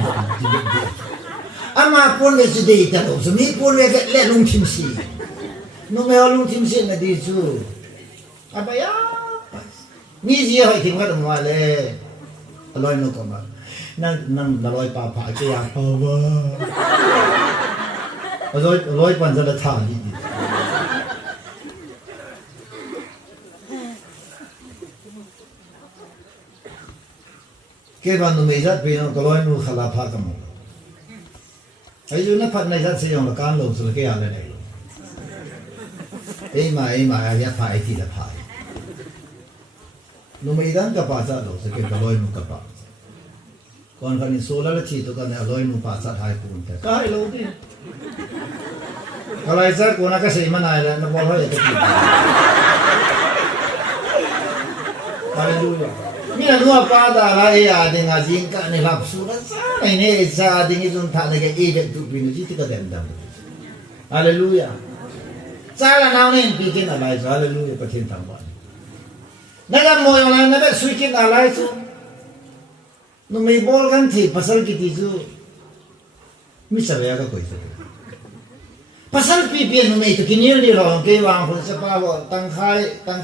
ama pun le su dei ta so mi pun le lung chim xịt nó mèo lung chim xịt là đi chú apa ya mi gì hỏi thì cái đồng le loi nó còn mà năng là loi pa pa cái ya pa rồi loi pan ra là thà đi cái bạn nó mấy rất vì nó có lối nó khá là phá cầm ấy dù nó phát này rất sử dụng là cán lồng rồi cáiอะไรnày ấy mà ya phải thì là phải nó mấy đàn cái phá sát rồi cái lối nó cái phá còn cái này số là chỉ tụi cái này lối nó phá sát hai cuốn thế cái lâu đi cái này sát cuốn cái gì mà này là nó bao hơi cái gì Hallelujah Mira nuova pada la ea de nga zinka ne lapsura sa ne sa de ni zun ta ne ke e tu pinu ji tika dem dam Hallelujah sa la naw ne bi kin alai sa hallelujah pathin tam ba na ga mo yong la na be sui kin alai su no me bol gan thi pasal ki ti su mi sa ya ga koi sa pasal pi pi no me to kin yel ni ro ke wang phun sa pa bo tang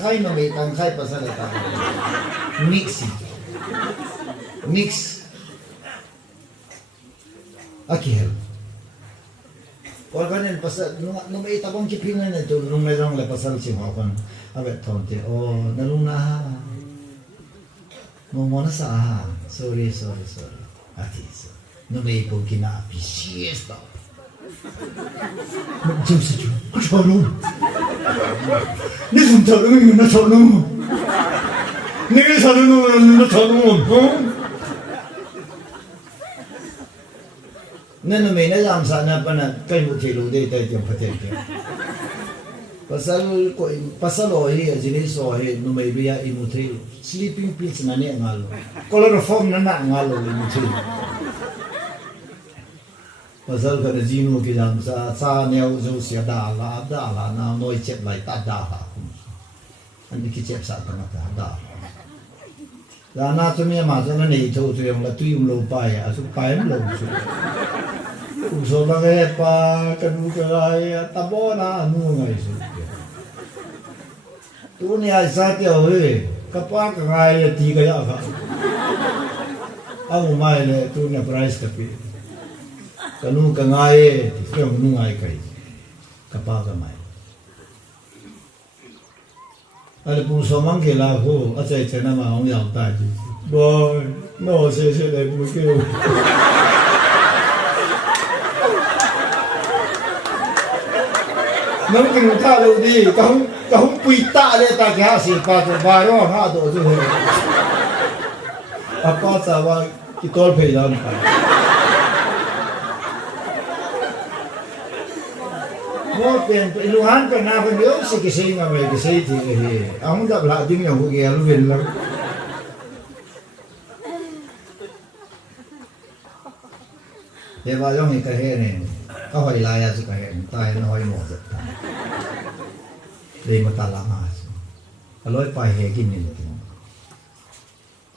khai no me tang khai pasal ta mix akihel organ en pasal no me tabong ki pin na to no me rong le pasal chi ho kon abe thon te o na lung na mo mo na sa sorry ati so no me po ki na pi siesta mo jum si ju cho no ni zum ta no na cho no Nigga salu no thonu mo. Nenu me na jam sa na pana kai mu thelu de tai jam phate ke. Pasal o hi ajini so hi no me bia I mu thelu. Sleeping pills na ne ngalo. Chloroform na ngalo mu thelu. Pasal ka jinu ki jam sa neu zo sia da la na noi chep lai ta da ha. Ani ki chep sa ta na da. Là na cho mẹ mà cho nó nỉ thâu cho em là tuy ông lâu bài à số bài lắm lâu số số là cái pa cái nu cái ai ta bỏ na nu ngày số tu này ai sa tiêu ấy cái pa cái ngày thì cái gì cả ông mai là tu này price cái gì cái nu cái ngày thì cái ông nu ngày cái pa cái mai Ada pun somang ke lah ho, acai cina mah orang yang tahu. Boy, no saya dah bukan. Nampak kita tahu di, kau pita le tak kaya siapa tu bayo ada tu. Apa sahaja kita pelan. Mo pen iluhan pa na pa yo si kisay nga may kisay ti eh ang da bla ding yang ko gelo wen lang e ba yong ka he ne ka hoi la ya su ka he tai no hoi mo zat ta le ma ta la ma aloi pa he kin ni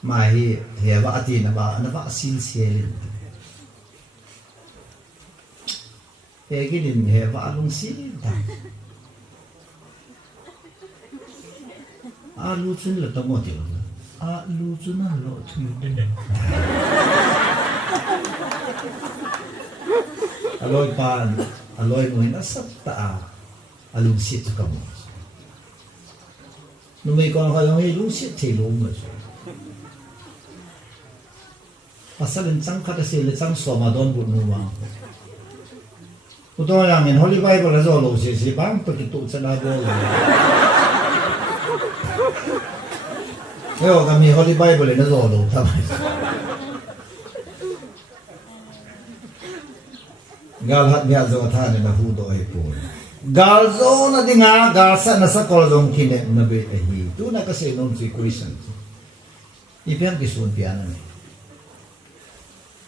ma hi he ba ati na ba sin siel cái đình hệ vợ luôn xí ta alu chun là tao một điều alu chun là lộ thủy đến đây aloi pan aloi người nó sắp ta alu xí cho cầm nó mấy con hay nói lu xí thì lu mà pasal lencang kata si lencang Ramadan buat nuang Betul yang in Holy Bible là do lo si bang pergi tu sana boleh. Yo kami Holy Bible là do lo, gal hat bia zo tha ne na hu do ai pu gal zo na dinga gal sa na sa kol dong ki ne na be ai tu na ka se non chi Christian i pian ki sun pian ne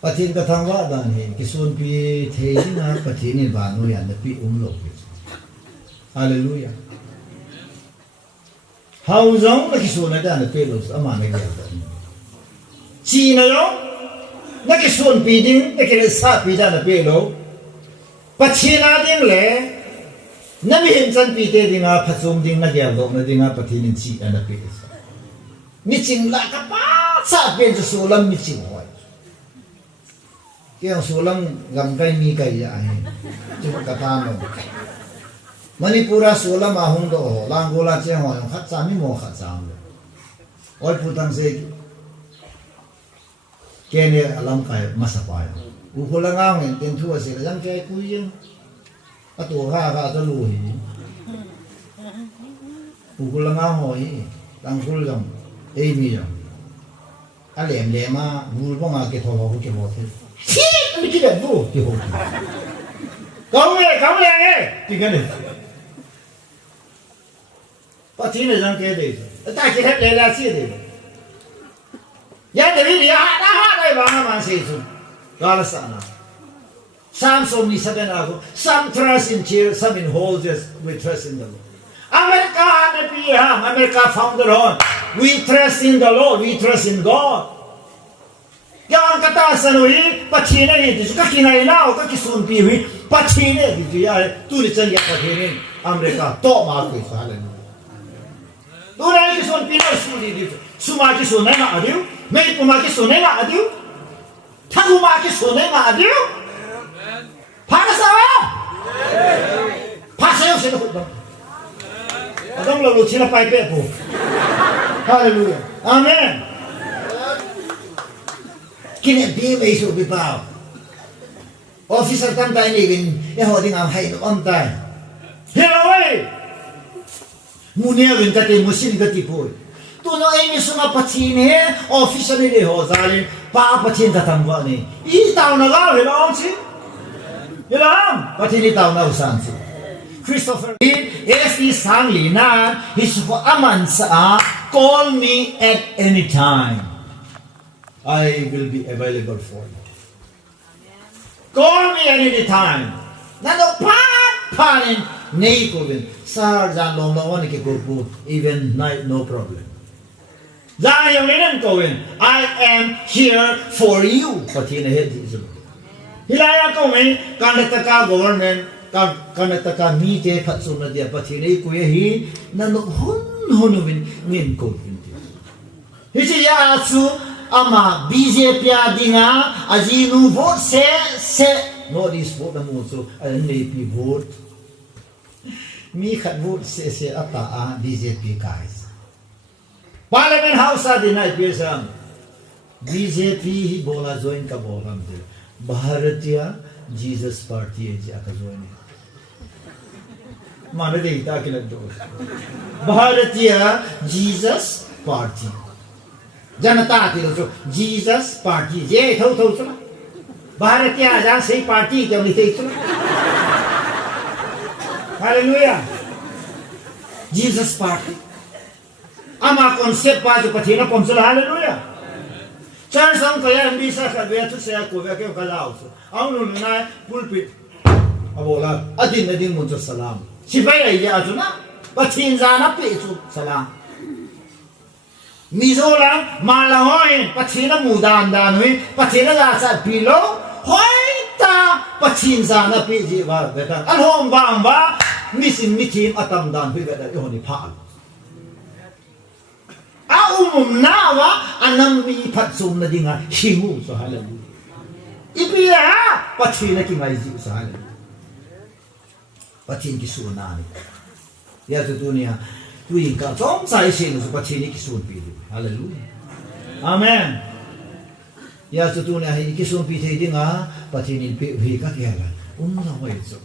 pathin ka thang wa da ni ki sun pi thei na pathin ni ba no ya na pi lo hallelujah how zong na ki sun na da na pe lo ama ne ya da chi na yo na ki sun pi ding na ki sa pi da na pe lo pathin na ding le na mi hin chan pi te ding a phachum ding na ya do na ding a pathin ni chi na pe mi ching la ka pa sa pe ju so lam mi ching hoi kaya so lam gam kai mi kai ya ai chu ka ta no Manipura so lam a hung do Langola che ho khat cha mi mo khat cha oi pu tang se ke ne alam kai masapa u ko la ngang en ten thu se la jang ke ku yin a to ha ga ta lu hi u ko la ngang ho hi tang kul jang ei mi jang a lem le ma bu bo nga ke tho ho ke ho the chi ni ki da bu ke ho kaung le nge ti ga ne pa thi ne jang ke de ta ke he le la chi de ya de vi ya da ha dai ba ma se su ga la sa na Samson ni saben ako some trust in chair some in holes we trust in the Lord America na piha America founder on we trust in the Lord we trust in God yang kata sanui pachine ni tu ka kinai na o ka kisun pi wi pachine di tu ya tu ni chen ya pachine America to ma ko sa le tu na kisun pi no su di di su ma kisun na adiu me pu ma kisun na adiu tha ma kisun na adiu pa ka sa wa pa sa yo se no Adam lo lu china pai pe pu hallelujah amen kini bi mai su bi pao officer tam tai ni gin e ho ding am hai no am tai hello oi munia gin ta te musin ga ti poi tu no ai mi su ma pachi ne officer ni le ho zali pa pachi ta tam wa ni I tao na ga le long chi hello pachi ni tao na usan chi Christopher is the sang li na his for aman sa call me at any time I will be available for you. Call me at any time. Nano panin nei ko bin sar jan long long ke ko pu even night no problem. Jan yong nen ko bin I am here for you. Pathi ne he di hilaya ko me Karnataka government Karnataka mi te phatsu na dia pathi ne ko hi nano hun bin ngin ko bin. Hi chi ya chu ama BJP dinga ajinu vote se no this vote na mo so NAP vote mi khat vote se ata a BJP guys Parliament House a dinai pesam BJP hi bola join ka bolam de Bharatiya Jesus Party ja ka join mane de ta ke lag do Bharatiya Jesus Party जनता ती जो Jesus party जे थौ थौ छ भारतीय आजा सही पार्टी के नि थे छ hallelujah Jesus party ama concept pa jo pathina pomsul hallelujah char sang ka ya mbi sa ka be tu se ko be ke ka lao so au nu na pulpit abola adin mun salam sibai ai ya ajuna pathin za na pe chu salam Mizoram malahoi pathina mudan dan hui pathina la sa pilo hoi ta pathin za na pi ji ba beta alhom bang ba misin mitin atam dan hui beta honi pha a na wa anam mi phatsum na dinga hingu so hallelujah ipia pathina ki ngai ji so hallelujah pathin ki su na ni ya tu dunia tui ka chong sai sin so pathini ki sun pi hallelujah amen ya tu tu na hi ki sun pi thei dinga pathini pi hi ka ke la na wai so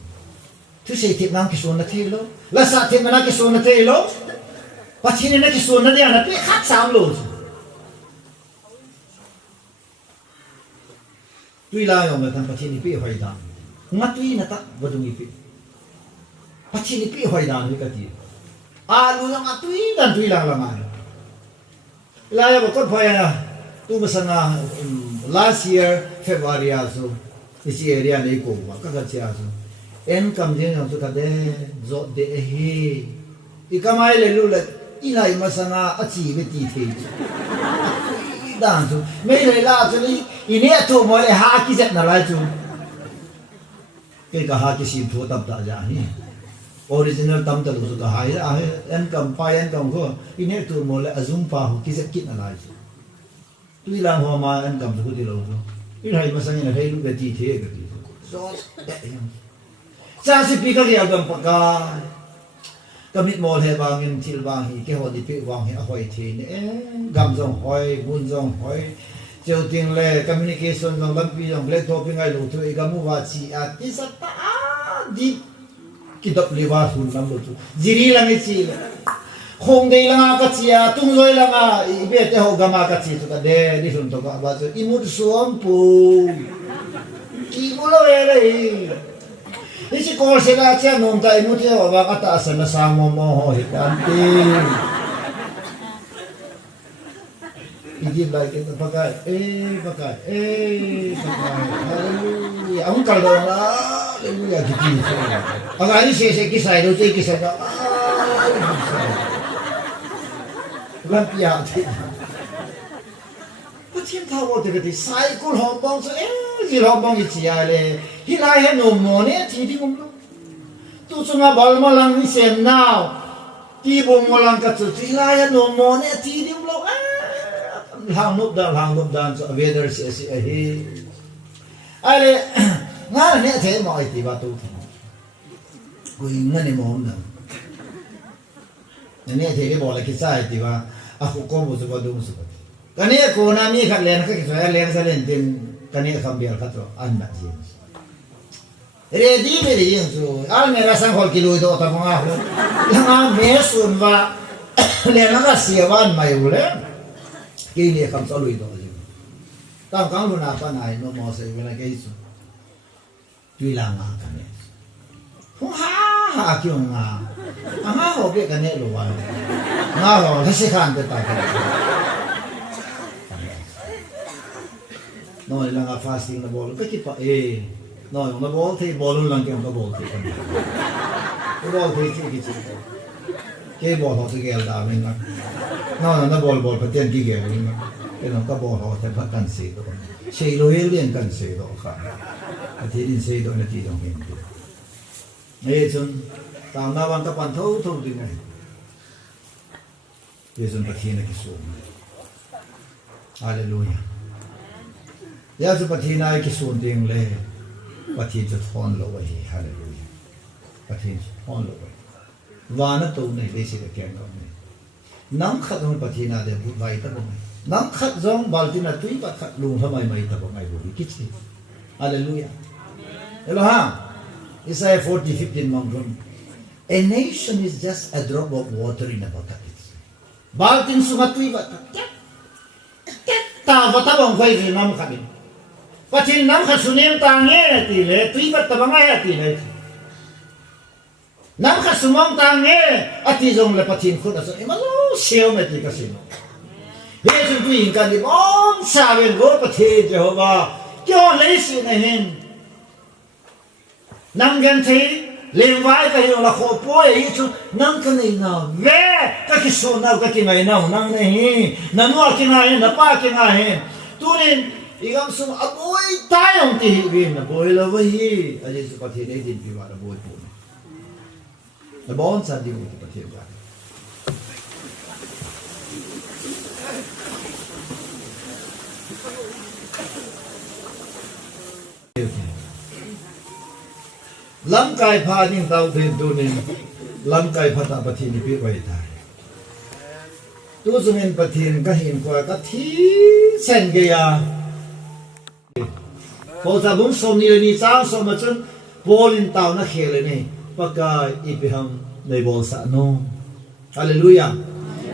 tu sei ti nang ki sun na thei lo la sa ti na ki sun na thei lo pathini na ki sun na dia na pi khat sam lo tui la yo ma tan pathini pi hoi da ngatui na ta badung ipi pachi ni pi hoi dan ni kati lu yang ngatui dan tui lang langan ilaya bakot phaya na tu masana last year February aso isi area nei ko ba ka cha aso en kam jeng yang tu ka de zo de hi ikamai le lu le ilai masana achi be ti the dan tu me le la tu ni ini tu mo le ha ki zat na lai tu ke ka ha ki sim thu tab da ja ni original tam ta lu ka ha ya en kam pa en kam ko ini tu mo le azum pa hu ki zat kit na lai tu tui lang ho ma en kam tu di lo tu ilai masana na hei lu be ti the ke ti so de yang cha si pi ka ya gam pa ka kamit mol he bangin til bang hi ke ho di pi wang he hoi the ni gam jong hoi bun jong hoi cheu ting le communication jong lam pi jong le to pi ngai lu tu e gamu wa chi a ti sa ta di ki dop li wa sun nam lu tu jiri lang e chi le khong dei lang ka chi a tung loi lang a i be te ho gama ka chi tu ka de ni sun to ka ba chu imut suam pu ki mo lo le isi ko se na cha nom tai mu te wa ka ta sa na sa mo mo ho hi kan ti idi bai ke pa ka hallelujah ang kal do na hallelujah ki ti aga ni se ki sai do te ki sa da lan pia ti pa thiên thao wo te ke ti sai ko ho bong so ji lo bong chi ya le hi lai he no mo ne ti ti ngom lo tu chu nga bal ma lang ni sen nao ti bong mo lang ka chu ti lai he no mo ne ti ti ngom lo hang nup dan so weather se se hi ale nga ne the mo ai ti ba tu ku nga ne mo na ne the ke bo la ki sai ti ba a ko ko mo so ba du so ka ne ko na mi khat len ka ki so len sa len tin kani kham biar khato an na ji ready me ri so al me rasang hol kilo do ta ma ho langa me sun wa le na ka sia wan mai u le ki ni kham so lui do ji tam kang lu na pa nai no mo se we la ke su tui la nga ka ne ho ha kyo nga nga ho be ka ne lo wa nga ho la se khan te ta ka noi lang a fasting na bol ka ki pa noi na bol the bol lang ke ka bol the ka bol the ki ke bol ho te gel da min na noi na bol pa tian ki ge min na ke no ka bol ho te pa kan se do sei lo he lien kan se do ka a ti din se do na ti dong hen chun tam na wan ka pan tho ti ngai chun pa thi na ki su hallelujah ya su pathina ki sun ding le pathi chu thon lo wa hi hallelujah pathi thon lo wa wa na to nei le se ke no nei nam khat hon pathina de bu vai ta bo nam khat jong baltina tui pa khat lung thamai mai ta bo mai bo ki chi hallelujah eloha Isaiah 40:15 mangron a nation is just a drop of water in a bucket baltin sunga tui ba ta va ta bong khoi ri nam khat pathin nam khat sunem ta nge ti le tui bat ta bangai ti le nam khat sumong ta nge ati jong le pathin khut aso emalo seo me ti ka sino he jung tui in kan di bon sa ven go pathe Jehovah kyo le si ne hin nam gan thi le vai ka yo la kho po e chu nam ka nei na ve ka ki so na ka ki ngai na nang ne hi na no ki ngai na pa ki ngai tu ni igam sum aboi tai ong ti win na boi la wa hi a je su pathe nei din pi wa la boi pu na bon sa di ti pathe wa lam kai pha ning tau den tu nin lam kai pha ta pathi ni pi wai ta tu zungen pathin ka hin kwa ka thi sen ge ya po sa bum som ni ni chang so ma chun bolin tau na khele ni paka i pi ham nei bol sa no hallelujah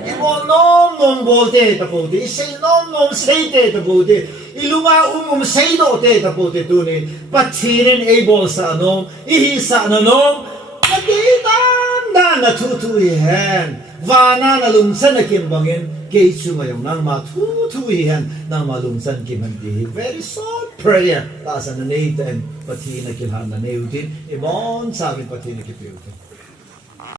Imo nom bolte tapote, say nom say te tapote, ilunga say do te tapote tuni, patinin able sa nom, ihi sa na nom, natitan na tutu ihen, vana na lumsan na kimbangin, kay sumayong nang matutu ihen, nang malumsan kimhanti. Very short prayer, tasan na natin, patina kilhan na neutin, ibon sabi patina kipiutin.